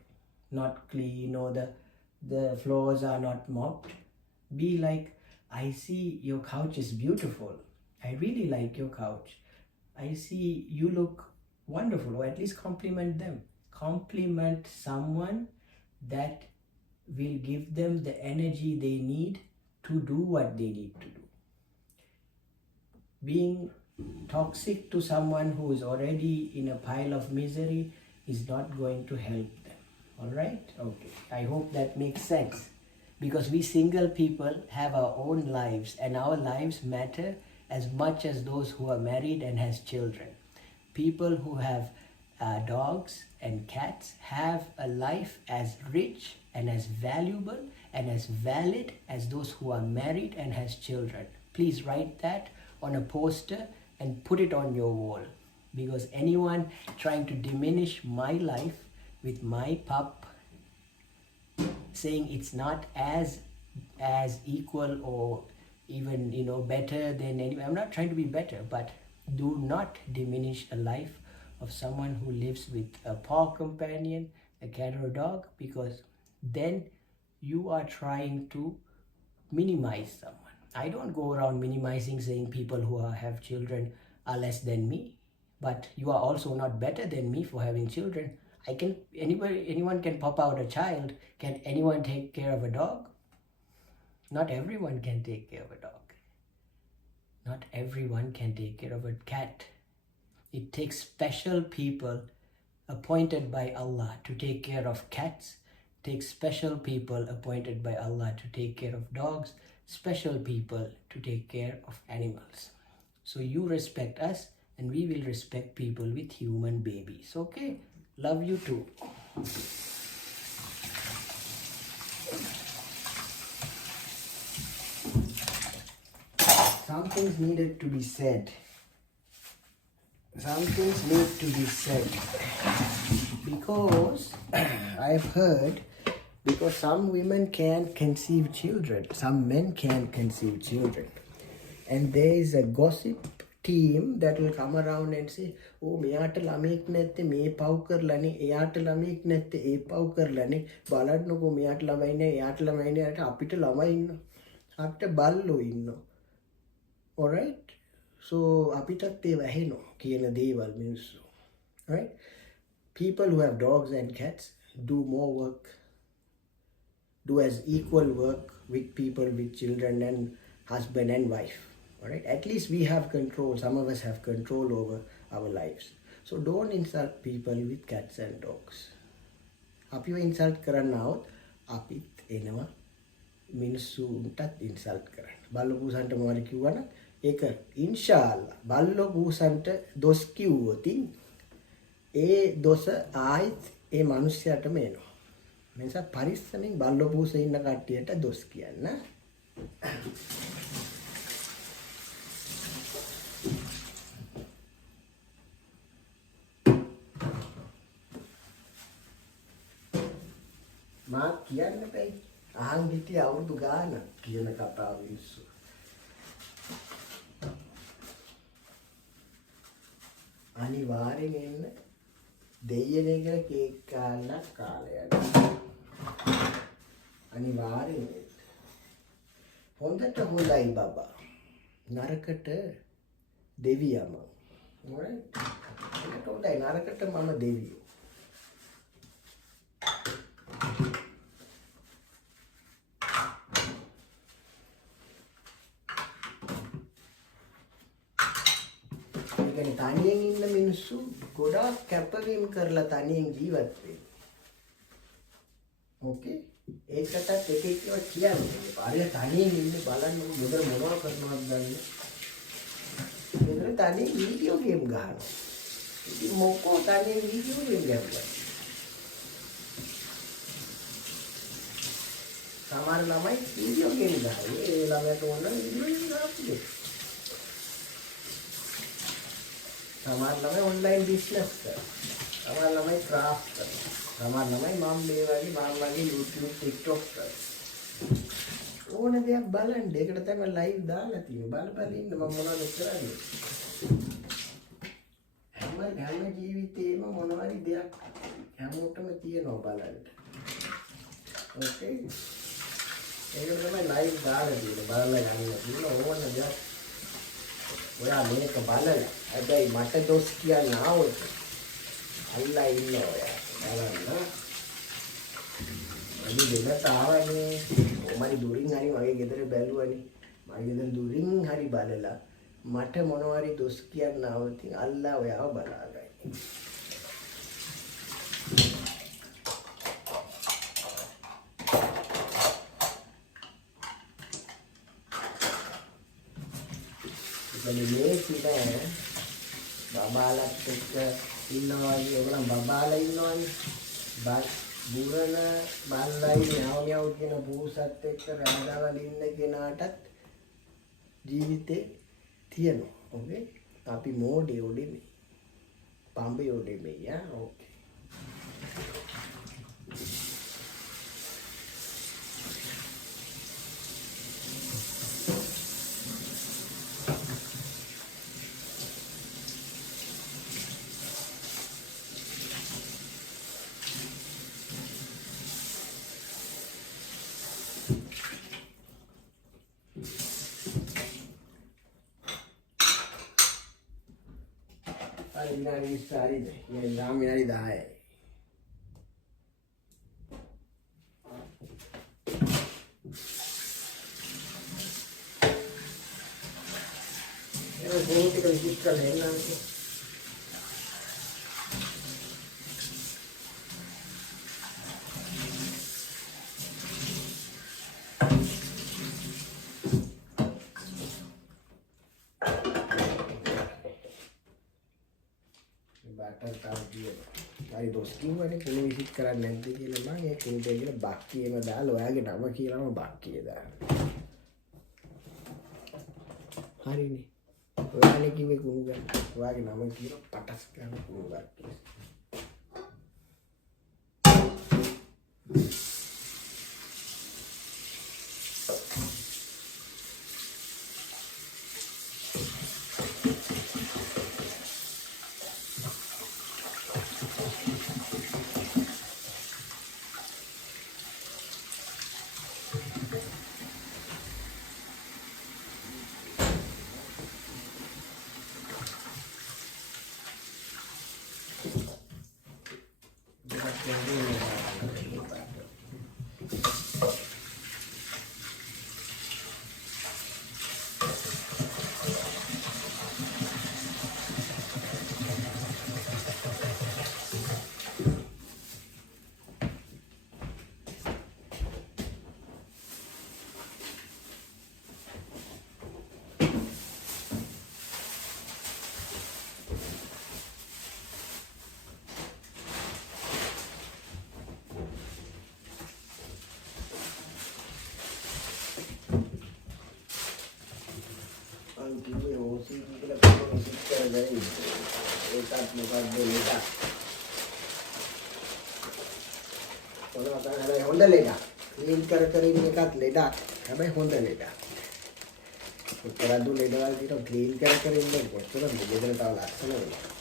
not clean or the floors are not mopped, be like, I see your couch is beautiful. I really like your couch. I see you look wonderful, or at least compliment them. Compliment someone that will give them the energy they need to do what they need to do. Being toxic to someone who is already in a pile of misery is not going to help them. All right? Okay. I hope that makes sense. Because we single people have our own lives, and our lives matter as much as those who are married and has children. People who have dogs and cats have a life as rich and as valuable and as valid as those who are married and has children. Please write that on a poster and put it on your wall, because anyone trying to diminish my life with my pup, saying it's not as equal or even better than anyone. I'm not trying to be better, but do not diminish a life of someone who lives with a paw companion, a cat or a dog, because then you are trying to minimize someone. I don't go around minimizing, saying people who have children are less than me, but you are also not better than me for having children. Anyone can pop out a child. Can anyone take care of a dog? Not everyone can take care of a dog. Not everyone can take care of a cat. It takes special people appointed by Allah to take care of cats. It takes special people appointed by Allah to take care of dogs. Special people to take care of animals. So you respect us and we will respect people with human babies. Okay? Love you too. Some things needed to be said. Some things need to be said. Because I've heard, because some women can conceive children, some men can conceive children. And there is a gossip team that will come around and say, oh, මෙයාට ළමෙක් නැත්තේ මේ පව් කරලානේ, එයාට ළමෙක් නැත්තේ ඒ පව් කරලානේ, බලන්නකෝ මෙයාට ළමයි නැහැ, එයාට ළමයි නැහැ, අපිට ළමයි ඉන්නවා, අපිට බල්ලෝ ඉන්නවා. Alright? So අපිටත් ඒව ඇහෙනවා කියන දේවල් මිනිස්සු. Alright? People who have dogs and cats do more work, do as equal work with people with children and husband and wife. Alright? At least we have control. Some of us have control over our lives. So don't insult people with cats and dogs. Apiwa insult කරන්නවොත් අපිත් එනවා මිනිස්සුන්ටත් insult කරන්න. බල්ලෝ පූසන්ට මොනවද කිව්වනම් ඒක ඉන්ෂාල්ලා බල්ලෝ පූසන්ට දොස් කිව්වොත් ඒ දොස ආයිත් ඒ මිනිස්සයාටම එනවා. මේ නිසා පරිස්සමෙන් බල්ලෝ පූසේ ඉන්න කට්ටියට දොස් කියන්න. මා කියන්න බෑ. අහන් හිටිය අවුරුදු ගානක් කියන කතාව මිනිස්සු. අනිවාර්යෙන් එන්න දෙයියනේ කියලා කේක් කාලා කාලයක්. අනිවාර්යෙන් එන්න. හොඳට හොඳයි බබා. නරකට දෙවියම. Alright? ඒකට හොඳයි නරකට මම දෙවියෝ. තනියෙන් ඉන්න මිනිස්සු ගොඩාක් කැපවීම කරලා තනියෙන් ජීවත් වෙනවා. ඕකේ? ඒකටත් එක එකව කියන්නේ. පාරේ තනියෙන් ඉන්නේ බලන්න මොකද මොනවද කරනවද දන්නේ. මෙතන තනියෙන් වීඩියෝ ගේම් ගහනවා. ඉතින් මොකෝ තනියෙන් වීඩියෝ ගේම් ගහනවා. සමහර ළමයි වීඩියෝ ගේම් ගහනවා. ඒ ළමයට ඕන වීඩියෝ ගේම් ගහනවා. සමහර ළමයි ඔන්ලයින් බිස්නස් කරනවා. සමහර ළමයි ක්‍රාෆ්ට් කරනවා. සමහර ළමයි මම වගේ YouTube TikTok කරනවා. ඕන දෙයක් බලන්න. ඒකට තමයි ලයිව් දාලා තියෙන්නේ. බල ඉන්න මම මොනවද කරන්නේ. හැම ජීවිතේම මොනවාරි දෙයක් හැමෝටම තියෙනවා බලන්න. ඕකේ. ඒකට තමයි ලයිව් දාලා තියෙන්නේ. බලලා ගන්න ඕන දෙයක්. ඔයා මේක බලලා හැබැයි මට දොස් කියන්න ආවොත් අල්ලා ඉන්න ඔයා බලන්න අනි දෙකට ආවනේ මම දුරින් හරි මගේ ගෙදර බැලුවනේ මගේ ගෙදර දුරින් හරි බලලා මට මොනවාරි දොස් කියන්න ආවොත් අල්ලා ඔයාව බලාගන්න මේ පිටේ බබාලත් එක්ක ඉන්නවා ඒගොල්ලන් බබාලා ඉන්නවනේ බුරණ බල්ලයි ඥාවමියව කියන පූසත් එක්ක රැඳවල ඉන්න කෙනාටත් ජීවිතේ තියෙනවා ඕකේ අපි මොඩේ ඔඩෙමි පම්බේ ඔඩෙමි යා ඕකේ Ini sehari deh, ini lama ini dah. Ini boleh kita jika lain nanti. හරි දොස් කිව්වනේ කුණු විසිට කරන්නේ නැද්ද කියලා මම ඒ කුණුට කියලා බක් කියන දාලා ඔයාගේ නම කියලාම බක් කිය දානවා. හරිනේ. ඔයානේ කිව්වේ කුණු ගන්න. ඔයාගේ නම කියලා පටස් ගන්න කුණු ගන්න. කිව්වේ OCD කියලා කොහොමද සිස්ටර් ගන්නේ ඒකත් මොකක්ද ඒක කොහොමද තමයි හොඳ ලෙඩක් ක්ලීන් කර ඉන්න එකත් ලෙඩක් හැබැයි හොඳ ලෙඩක් උත්තරදු ලෙඩවල් දින ක්ලීන් කර ඉන්න කොච්චර මෙතන තව ලක්ෂණ වෙනවා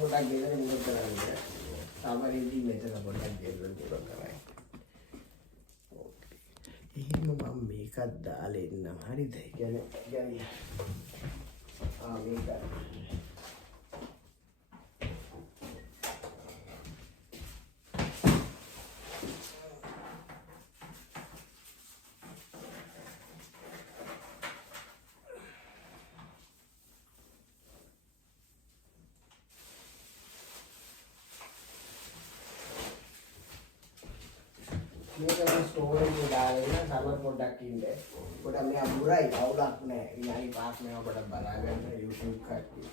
පොඩක් ගෙදර මොකද කරන්නේ? සාමාන්‍යයෙන් මෙතන පොඩක් ගෙදර මොකද කරන්නේ? එහෙනම් මම මේකත් දාලා එන්නම්. හරිද? ගැන මේක මේක ස්ටෝරේජ් එක දාගෙන සමහර පොඩ්ඩක් ඉන්න. පොඩක් මෙයා මුරයි අවුලක් නැහැ. විනාඩි 5ක් මේවා පොඩක් බලාගන්න YouTube කට්ටිය.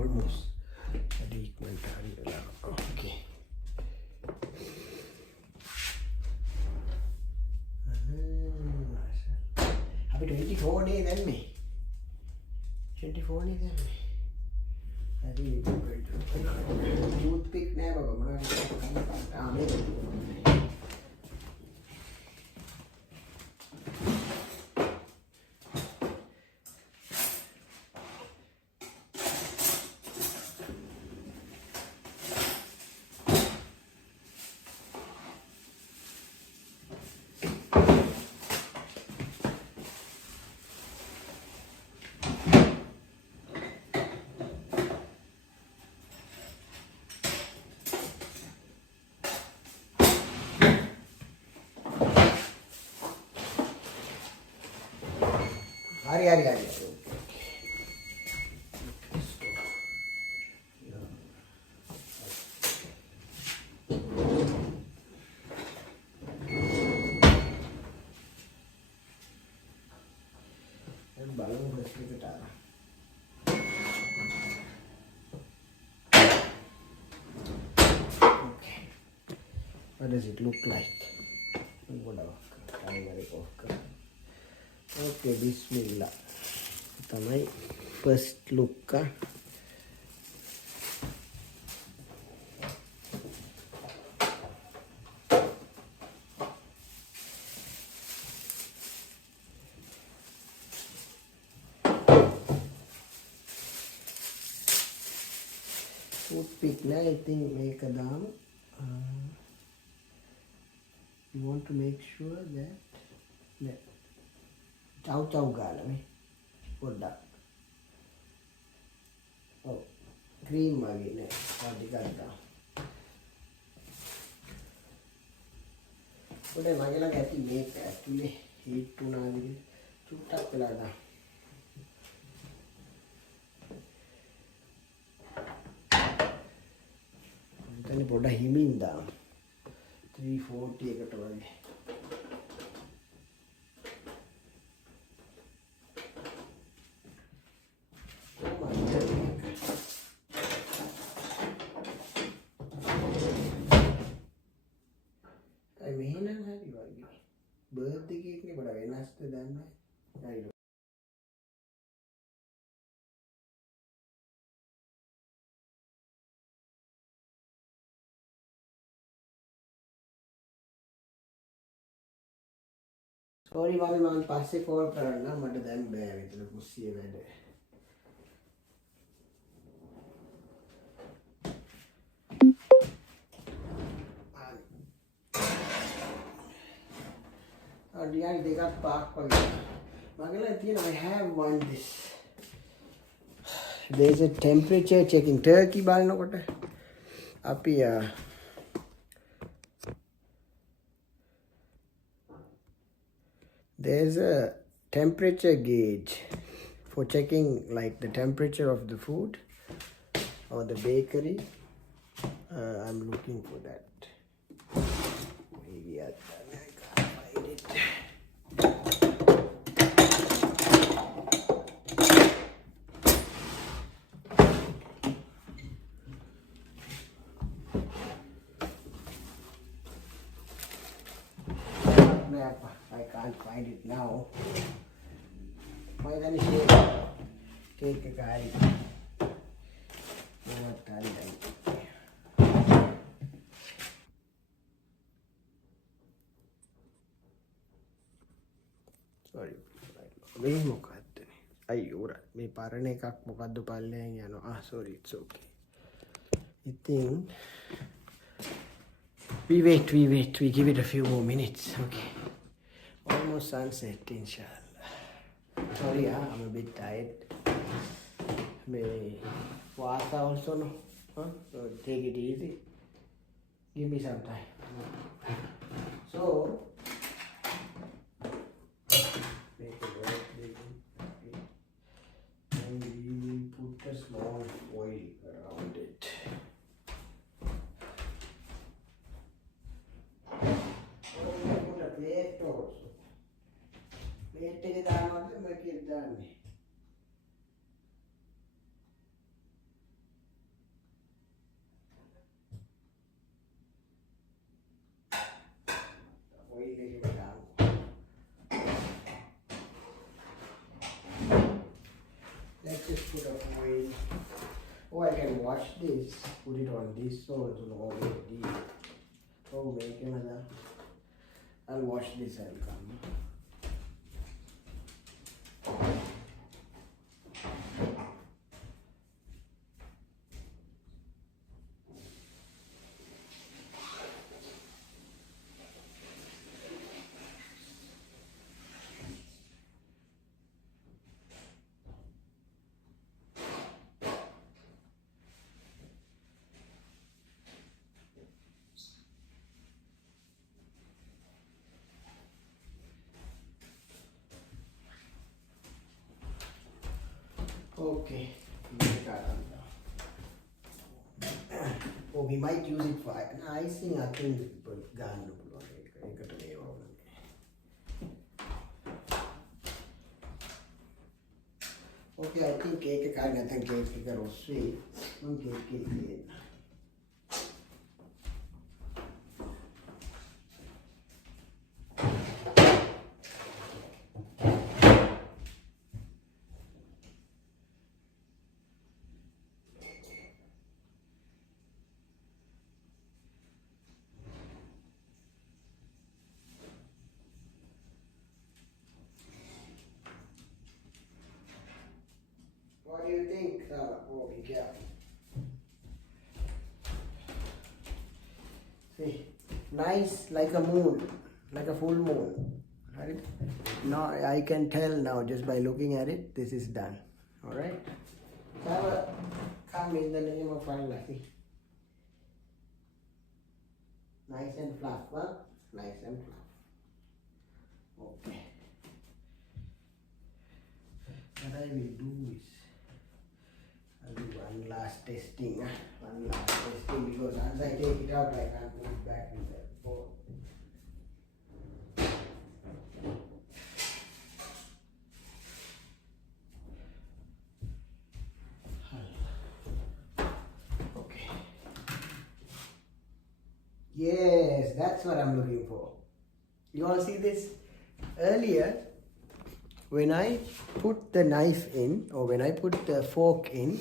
almost. Okay. අපි 24 නේ දැම්මේ 24 නේ දැම්මේ හරි ටූත් පික් නෑ බබා මොනවද මේ Hari. What does it look like? Okay, bismillah. Tamai first look. Toothpick na, I think make a dam. You want to make sure that chow gala me podda cream magi ne adi gadda ode magela gati මේක ඇතුලේ heat උනාද චුට්ටක් වෙලා දාන්න එතන පොඩ හිමින් දාන්න 340 එකට වගේ birthday cake ni pada වෙනස්ද දන්නේ නැහැ. Sorry mami මම පස්සේ කෝල් කරන්න මට දැන් බෑ විතර කුස්සිය වැඩ. I have one this. There's a temperature checking turkey balnokote api there's a temperature gauge for checking like the temperature of the food or the bakery. I'm looking for that. Maybe I can't find it. I can't find it now. Why don't you take a guy? Sorry. මේ මොකක්ද අයියෝ මේ පරණ එකක් මොකද්ද පල්ලෙන් යනවා sorry it's okay. Itin we give it a few more minutes. Okay, almost sunset inshallah. Sorry I'm a bit tired. May water also no so take it easy, give me some time. So put a foil. Oh, I can wash this. Put it on this so it's all ready. Oh, make another. I'll wash this. I'll come. Okay. Oh, we might use it for icing. I think gun. Okay, I think cake I think cake sweet. Cake. What do you think, Sarah? Oh, be careful. See, nice like a moon, like a full moon. Right? Now I can tell now just by looking at it, this is done. All right. Sarah, come in the name of Allah. See, nice and fluff, huh? Nice and fluff. Okay. What I will do is I'll do one last testing. One last testing because once I take it out, I can't put it back in the bowl. Okay. Yes, that's what I'm looking for. You all see this? Earlier, when I put the knife in or when I put the fork in,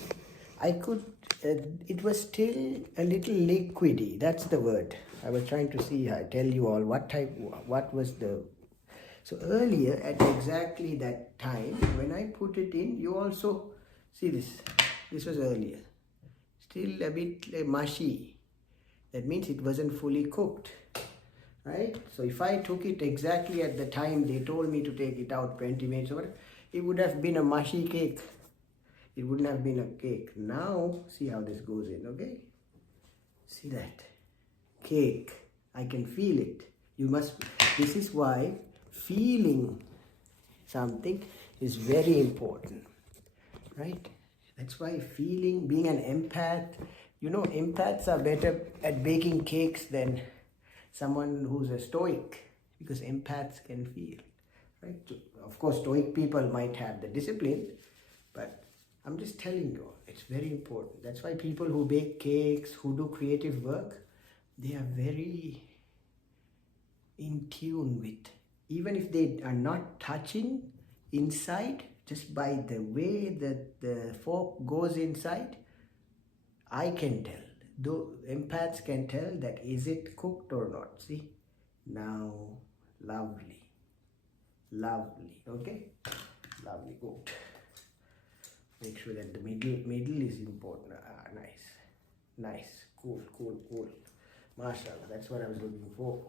I could, it was still a little liquidy. That's the word. I was trying to see, I tell you all what was the, so earlier at exactly that time, when I put it in, you also, see this was earlier. Still a bit mushy. That means it wasn't fully cooked. Right? So if I took it exactly at the time they told me to take it out 20 minutes or it would have been a mushy cake. It wouldn't have been a cake. Now, see how this goes in, okay? See that? Cake. I can feel it. This is why feeling something is very important. Right? That's why feeling, being an empath, empaths are better at baking cakes than someone who's a stoic, because empaths can feel, right? So, of course, stoic people might have the discipline, but I'm just telling you, it's very important. That's why people who bake cakes, who do creative work, they are very in tune with, even if they are not touching inside, just by the way that the fork goes inside, I can tell. Though empaths can tell that is it cooked or not. See, now lovely, okay, lovely cooked. Make sure that the middle is important. Nice, cool. Mashallah, that's what I was looking for.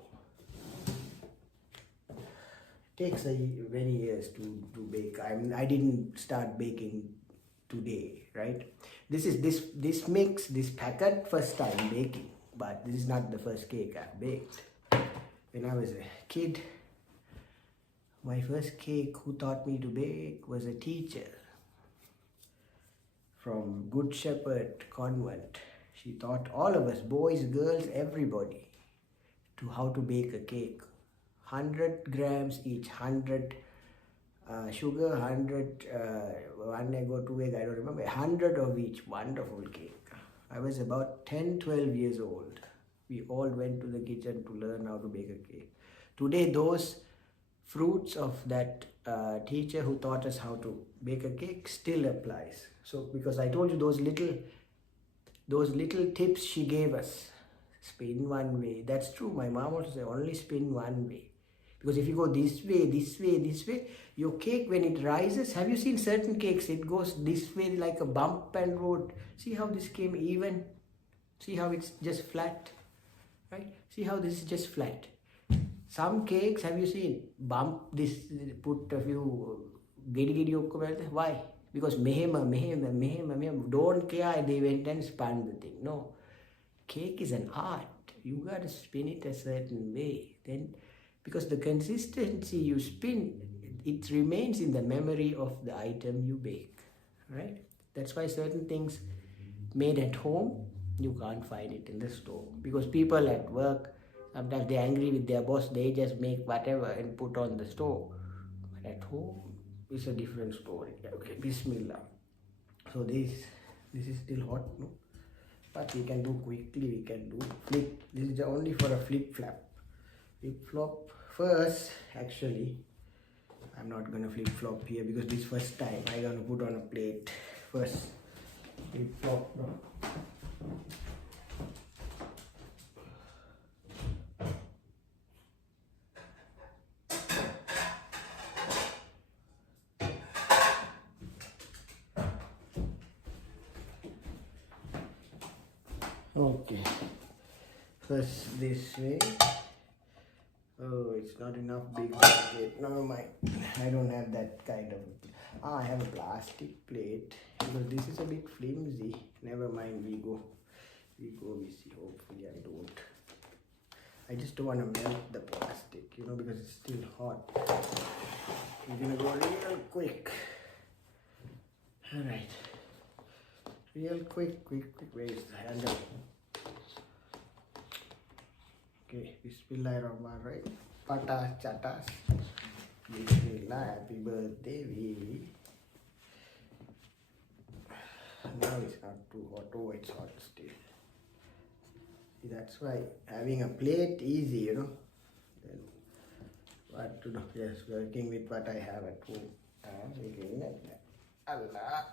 Takes many years to bake. I didn't start baking today, right? This mix, this packet, first time baking, but this is not the first cake I've baked. When I was a kid, my first cake who taught me to bake was a teacher from Good Shepherd Convent. She taught all of us, boys, girls, everybody, to how to bake a cake. 100 grams each, 100 sugar, 100, 1 egg or 2 egg, I don't remember, 100 of each, wonderful cake. I was about 10, 12 years old. We all went to the kitchen to learn how to bake a cake. Today, those fruits of that teacher who taught us how to bake a cake still applies. So because I told you those little tips she gave us, spin one way. That's true. My mom also said only spin one way. Because if you go this way, this way, this way, your cake when it rises, have you seen certain cakes? It goes this way like a bump and road. See how this came even? See how it's just flat? Right? See how this is just flat? Some cakes, have you seen? Bump this, put a few giddy okko. Why? Because mehema. Don't care, they went and spun the thing. No. Cake is an art. You gotta spin it a certain way. Then, because the consistency you spin, it remains in the memory of the item you bake. Right? That's why certain things made at home, you can't find it in the store. Because people at work, sometimes they're angry with their boss, they just make whatever and put on the store. But at home, it's a different story. Okay, Bismillah. So this is still hot, no? But we can do quickly, we can do flip. This is only for a flip flap. Flip flop first, actually. I'm not gonna flip flop here because this first time I'm gonna put on a plate first. Flip flop, no? Okay, first this way. Oh, it's not enough big plate. Never mind. I don't have that kind of. I have a plastic plate because this is a bit flimsy. Never mind. We go. We see. Hopefully, I don't. I just don't want to melt the plastic, because it's still hot. We're gonna go real quick. All right. Real quick. Where is the handle? Okay, Bismillahirrahmanirrahim. Patas, chatas. Bismillah, happy birthday, Vivi. Now it's not too hot. Oh, it's hot still. See, that's why having a plate easy, Then what to do? Just working with what I have at home. Allah.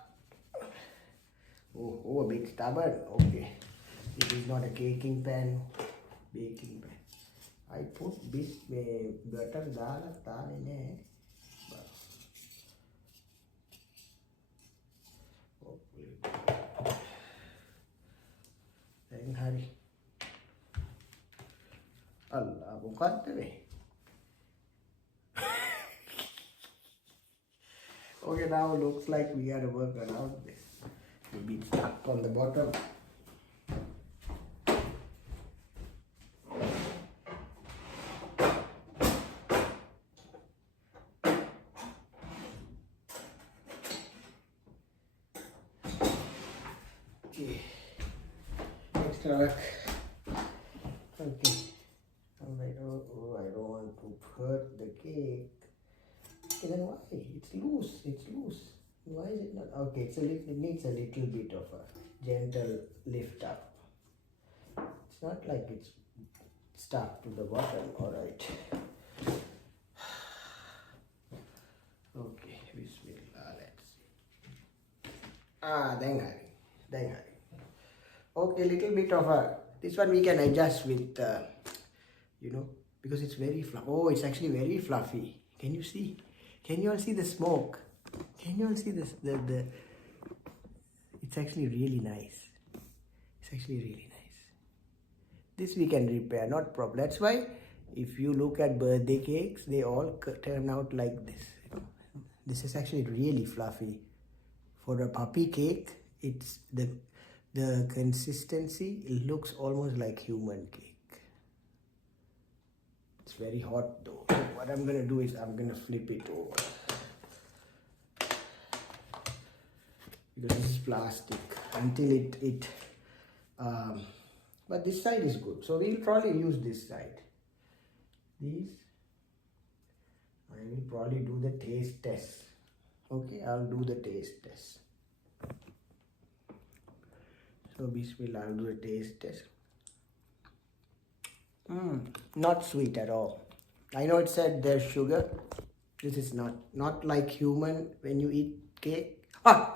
Oh, a bit stubborn. Okay. This is not a baking pan. I put this butter dala tane. Then hurry. Allah, bukat me. Okay, now looks like we gotta work around this. We'll be stuck on the bottom. Okay. Extra work. Okay. I'm like, oh, I don't want to hurt the cake. Okay, then why? It's loose. Why is it not? Okay, it needs a little bit of a gentle lift up. It's not like it's stuck to the bottom. Alright. Okay, Bismillah, let's see. Then hurry. Okay, little bit of this one we can adjust with, because it's very fluffy. Oh, it's actually very fluffy. Can you see? Can you all see the smoke? Can you all see this? It's actually really nice. This we can repair, not problem. That's why if you look at birthday cakes, they all turn out like this. This is actually really fluffy. For a puppy cake, it's the consistency, it looks almost like human cake. It's very hot though. So what I'm gonna do is I'm gonna flip it over. Because this is plastic until but this side is good. So we'll probably use this side. I will probably do the taste test. Okay, I'll do the taste test. So Bismillah, I'll do a taste test. Not sweet at all. I know it said there's sugar. This is not like human. When you eat cake. Ah,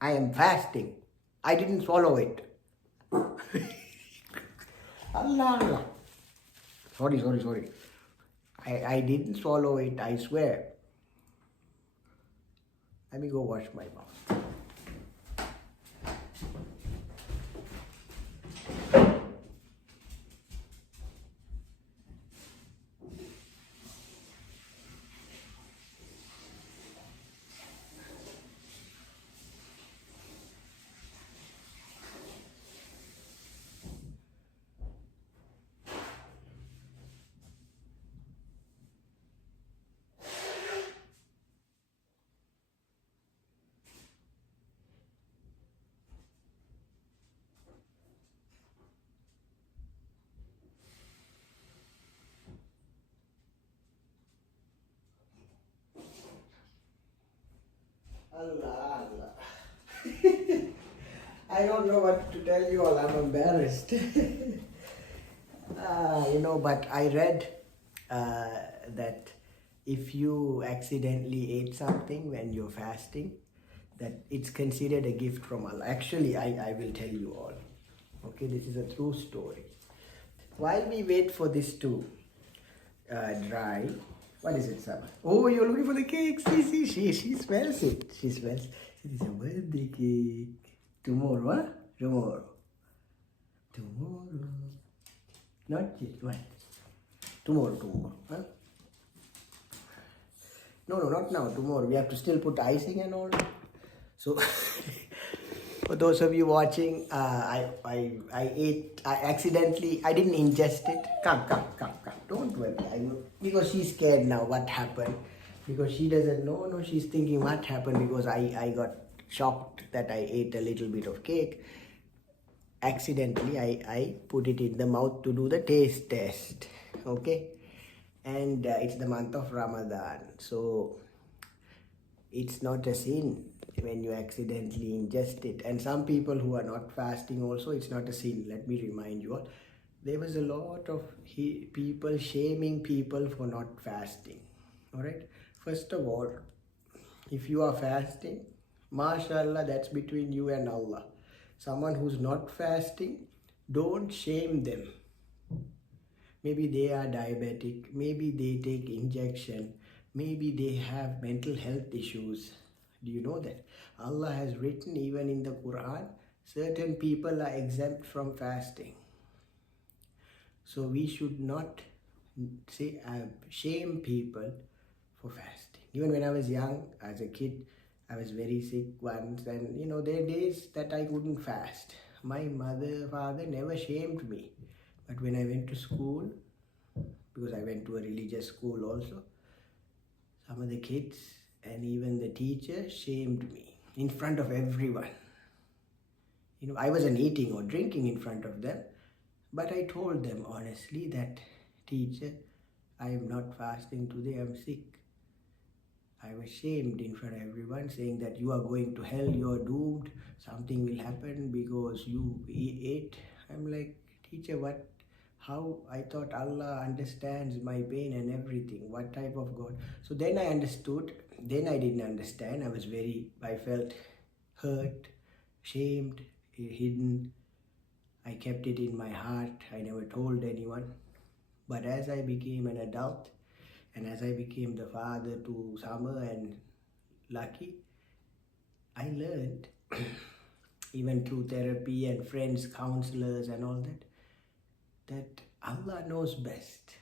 I am fasting. I didn't swallow it. Allah, Allah. Sorry. I didn't swallow it, I swear. Let me go wash my mouth. Allah, Allah. I don't know what to tell you all. I'm embarrassed. But I read that if you accidentally ate something when you're fasting, that it's considered a gift from Allah. Actually, I will tell you all. Okay, this is a true story. While we wait for this to dry, what is it, Sama? Oh, you're looking for the cake. See, she smells it. She smells. It is a birthday cake. Tomorrow, huh? Tomorrow. Not yet. What? Tomorrow, huh? No, not now. Tomorrow. We have to still put icing and all. So, for those of you watching, I didn't ingest it. Come. Don't worry. Because she's scared now what happened. Because she doesn't know. No, she's thinking what happened because I got shocked that I ate a little bit of cake. Accidentally, I put it in the mouth to do the taste test. Okay? And it's the month of Ramadan. So, it's not a sin when you accidentally ingest it. And some people who are not fasting also, it's not a sin. Let me remind you all. There was a lot of people shaming people for not fasting. Alright? First of all, if you are fasting, mashallah, that's between you and Allah. Someone who's not fasting, don't shame them. Maybe they are diabetic, maybe they take injection, maybe they have mental health issues. Do you know that? Allah has written even in the Quran, certain people are exempt from fasting. So we should not shame people for fasting. Even when I was young, as a kid, I was very sick once, and there are days that I couldn't fast. My father never shamed me. But when I went to school, because I went to a religious school also, some of the kids and even the teacher shamed me in front of everyone. I wasn't eating or drinking in front of them, but I told them honestly that, teacher, I am not fasting today, I'm sick. I was shamed in front of everyone, saying that you are going to hell, you are doomed, something will happen because you ate. I'm like, teacher, what? How? I thought Allah understands my pain and everything. What type of God? So then I understood. Then I didn't understand. I felt hurt, shamed, hidden. I kept it in my heart. I never told anyone. But as I became an adult, and as I became the father to Summer and Lucky, I learned, even through therapy and friends, counselors and all that Allah knows best.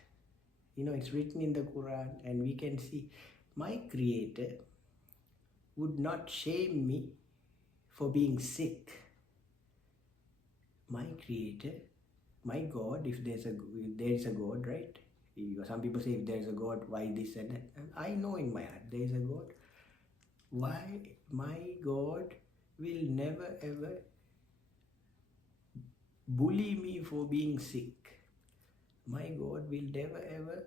It's written in the Quran, and we can see my Creator would not shame me for being sick. My Creator, my God, if there is a God, right? Some people say, if there is a God, why this and that? And I know in my heart there is a God. Why my God will never ever bully me for being sick. My God will never ever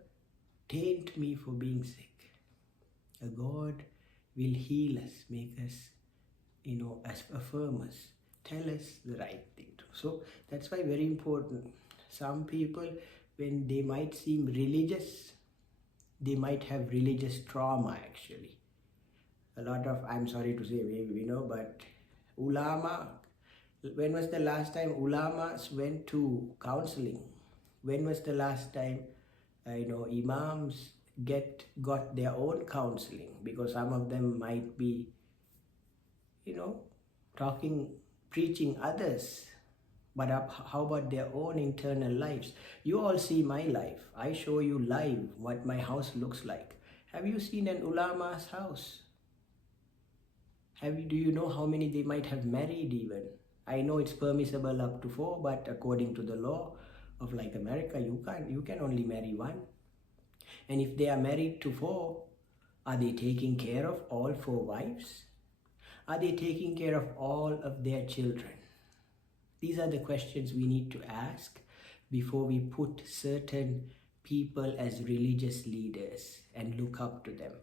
taint me for being sick. A God will heal us, make us, affirm us, tell us the right thing to. So that's why very important. Some people, when they might seem religious, they might have religious trauma actually. a lot of, I'm sorry to say, but ulama, when was the last time ulamas went to counseling? When was the last time, imams got their own counseling? Because some of them might be, talking, preaching others. But how about their own internal lives? You all see my life. I show you live what my house looks like. Have you seen an ulama's house? Do you know how many they might have married even? I know it's permissible up to 4, but according to the law of like America, you can only marry 1. And if they are married to 4, are they taking care of all 4 wives? Are they taking care of all of their children? These are the questions we need to ask before we put certain people as religious leaders and look up to them.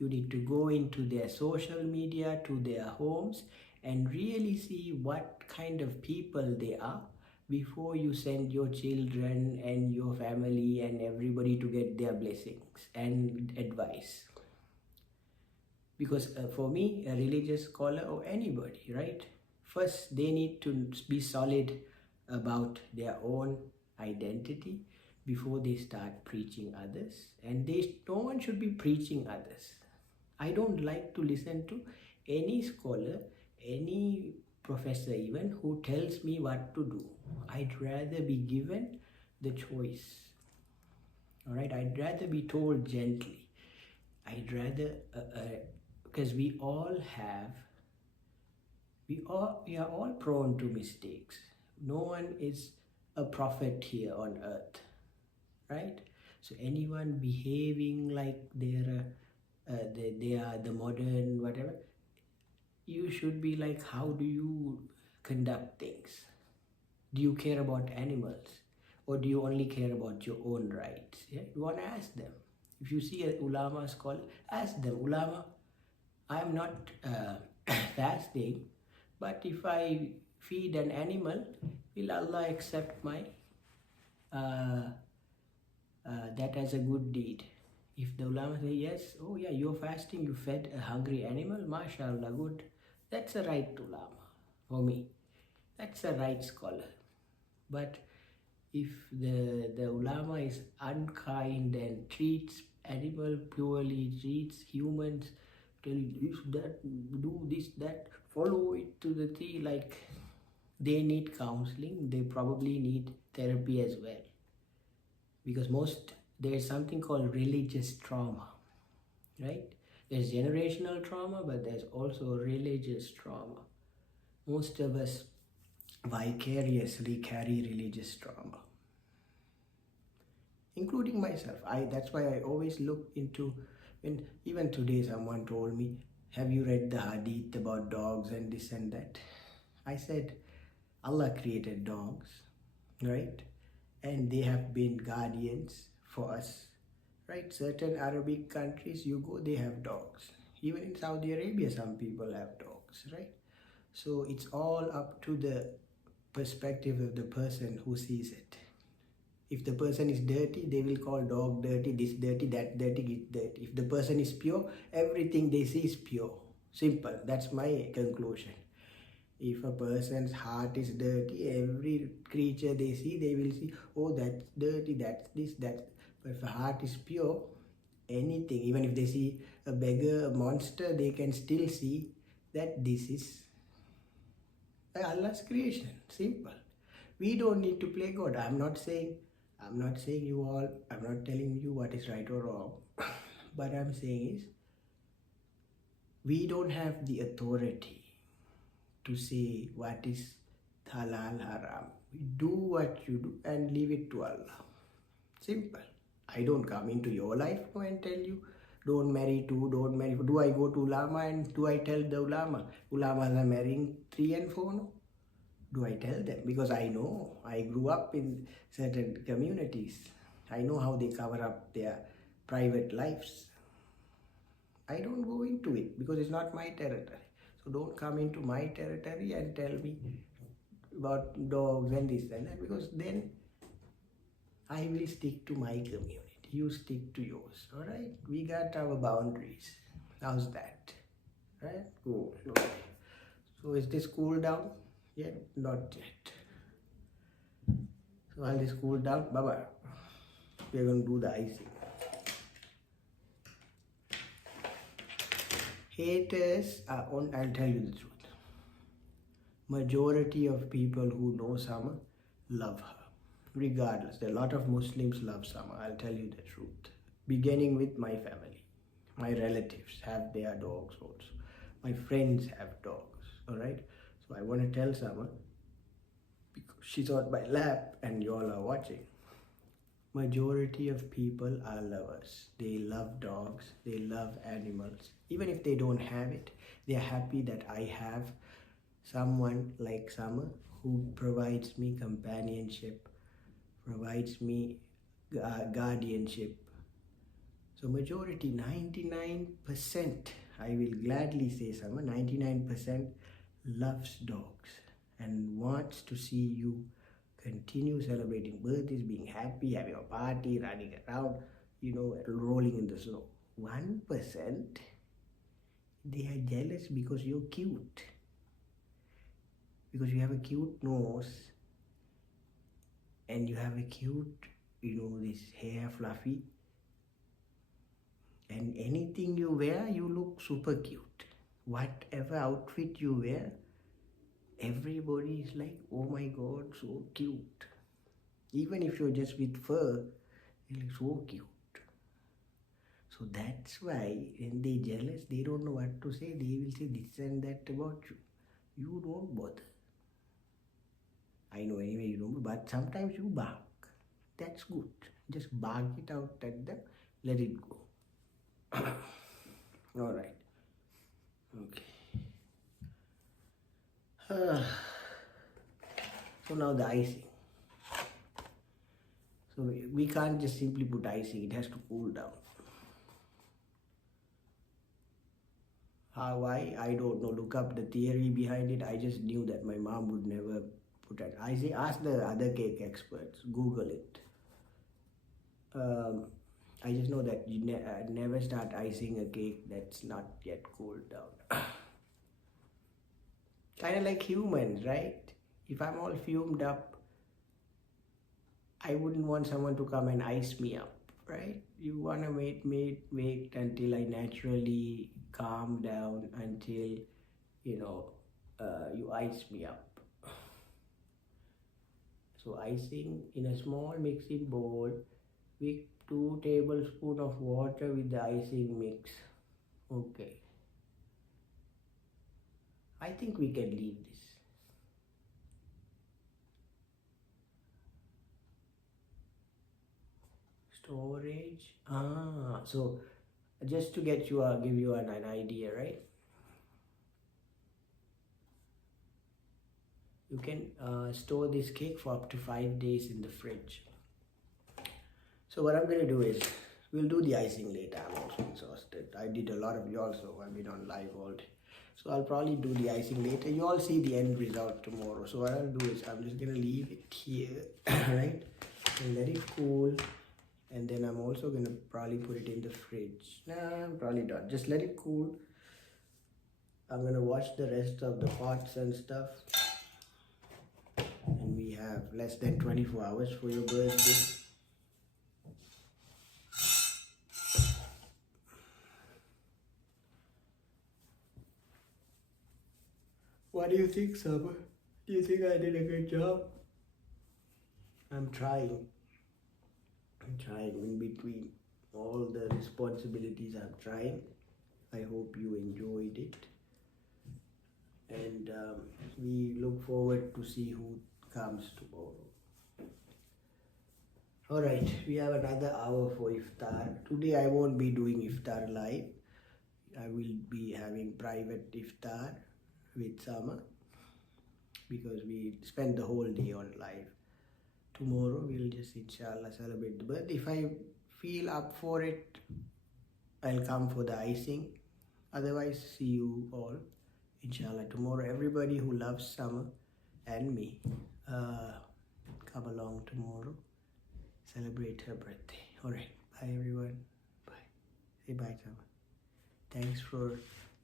You need to go into their social media, to their homes, and really see what kind of people they are before you send your children and your family and everybody to get their blessings and advice. Because for me, a religious scholar or anybody, right? First, they need to be solid about their own identity before they start preaching others. And no one should be preaching others. I don't like to listen to any scholar, any professor even, who tells me what to do. I'd rather be given the choice. All right, I'd rather be told gently. I'd rather, because we are all prone to mistakes. No one is a prophet here on earth, right? So anyone behaving like they are the modern whatever, you should be like, how do you conduct things? Do you care about animals, or do you only care about your own rights? Yeah, you want to ask them. If you see an ulama scholar, ask them, ulama, I'm not fasting, but if I feed an animal, will Allah accept my that as a good deed? If the ulama say yes, oh yeah, you're fasting, you fed a hungry animal, mashallah, good. That's a right ulama for me. That's a right scholar. But if the ulama is unkind and treats animal poorly, treats humans, tell you this, that, do this, that, follow it to the T, like they need counseling, they probably need therapy as well. Because there's something called religious trauma, right? There's generational trauma, but there's also religious trauma. Most of us vicariously carry religious trauma, including myself. That's why I always look into, when even today someone told me, have you read the hadith about dogs and this and that? I said, Allah created dogs, right? And they have been guardians for us, right? Certain Arabic countries, you go, they have dogs. Even in Saudi Arabia, some people have dogs, right? So it's all up to the perspective of the person who sees it. If the person is dirty, they will call dog dirty, this dirty, that dirty, it dirty. If the person is pure, everything they see is pure. Simple. That's my conclusion. If a person's heart is dirty, every creature they see, they will see, oh, that's dirty, that's this, that. But if a heart is pure, anything, even if they see a beggar, a monster, they can still see that this is Allah's creation. Simple. We don't need to play God. I'm not saying you all, I'm not telling you what is right or wrong. But I'm saying is, we don't have the authority to say what is halal, haram. Do what you do and leave it to Allah. Simple. I don't come into your life and tell you, don't marry two, don't marry four. Do I go to ulama and do I tell the ulamas are marrying 3 and 4? No. Do I tell them? Because I know, I grew up in certain communities. I know how they cover up their private lives. I don't go into it because it's not my territory. So don't come into my territory and tell me about dogs and this and that, because then I will stick to my community. You stick to yours. All right? We got our boundaries. How's that? right? Cool. Okay. So is this cool down? Yet? Not yet. So while this cool down, bye-bye. We're going to do the icing. Haters are on, I'll tell you the truth. Majority of people who know Summer love her. Regardless, there are a lot of Muslims love Summer, I'll tell you the truth. Beginning with my family. My relatives have their dogs also. My friends have dogs, alright? So I want to tell Summer, because she's on my lap and you all are watching. Majority of people are lovers. They love dogs, they love animals. Even if they don't have it, they are happy that I have someone like Summer who provides me companionship, provides me guardianship. So majority, 99%, I will gladly say Summer, 99% loves dogs and wants to see you continue celebrating birthdays, being happy, having a party, running around, rolling in the snow. 1%, they are jealous because you're cute. Because you have a cute nose and you have a cute, this hair fluffy. And anything you wear, you look super cute. Whatever outfit you wear, everybody is like, oh my God, so cute. Even if you're just with fur, you look so cute. So that's why when they're jealous, they don't know what to say. They will say this and that about you. You don't bother. I know anyway you don't, but sometimes you bark. That's good. Just bark it out at them, let it go. Alright. Okay. So now the icing. So we can't just simply put icing, it has to cool down. How I don't know, look up the theory behind it. I just knew that my mom would never put it. Ask the other cake experts, Google it. I just know that you never start icing a cake that's not yet cooled down. Kind of like humans, right? If I'm all fumed up, I wouldn't want someone to come and ice me up, right? You want to wait until I naturally calm down until, you ice me up. So icing in a small mixing bowl with 2 tablespoons of water with the icing mix. Okay. I think we can leave this. Storage. So just to give you an idea, right? You can store this cake for up to 5 days in the fridge. So what I'm going to do is, we'll do the icing later. I'm also exhausted. I did a lot of y'all, so I've been on live all day. So I'll probably do the icing later. You all see the end result tomorrow. So what I'll do is, I'm just going to leave it here, right? And let it cool. And then I'm also going to probably put it in the fridge. Nah, probably not. Just let it cool. I'm going to wash the rest of the pots and stuff. And we have less than 24 hours for your birthday. What do you think, Summer? Do you think I did a good job? I'm trying in between all the responsibilities. I'm trying. I hope you enjoyed it. And we look forward to see who comes tomorrow. Alright, we have another hour for iftar. Today I won't be doing iftar live. I will be having private iftar with Summer because we spent the whole day on live. Tomorrow we'll just inshallah celebrate the birthday. If I feel up for it, I'll come for the icing. Otherwise, see you all inshallah tomorrow. Everybody who loves Summer and me, come along tomorrow, celebrate her birthday. Alright, bye everyone. Bye. Say bye, Summer. Thanks for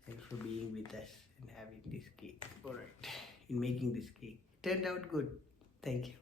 Thanks for being with us and having this cake. Alright, in making this cake. Turned out good. Thank you.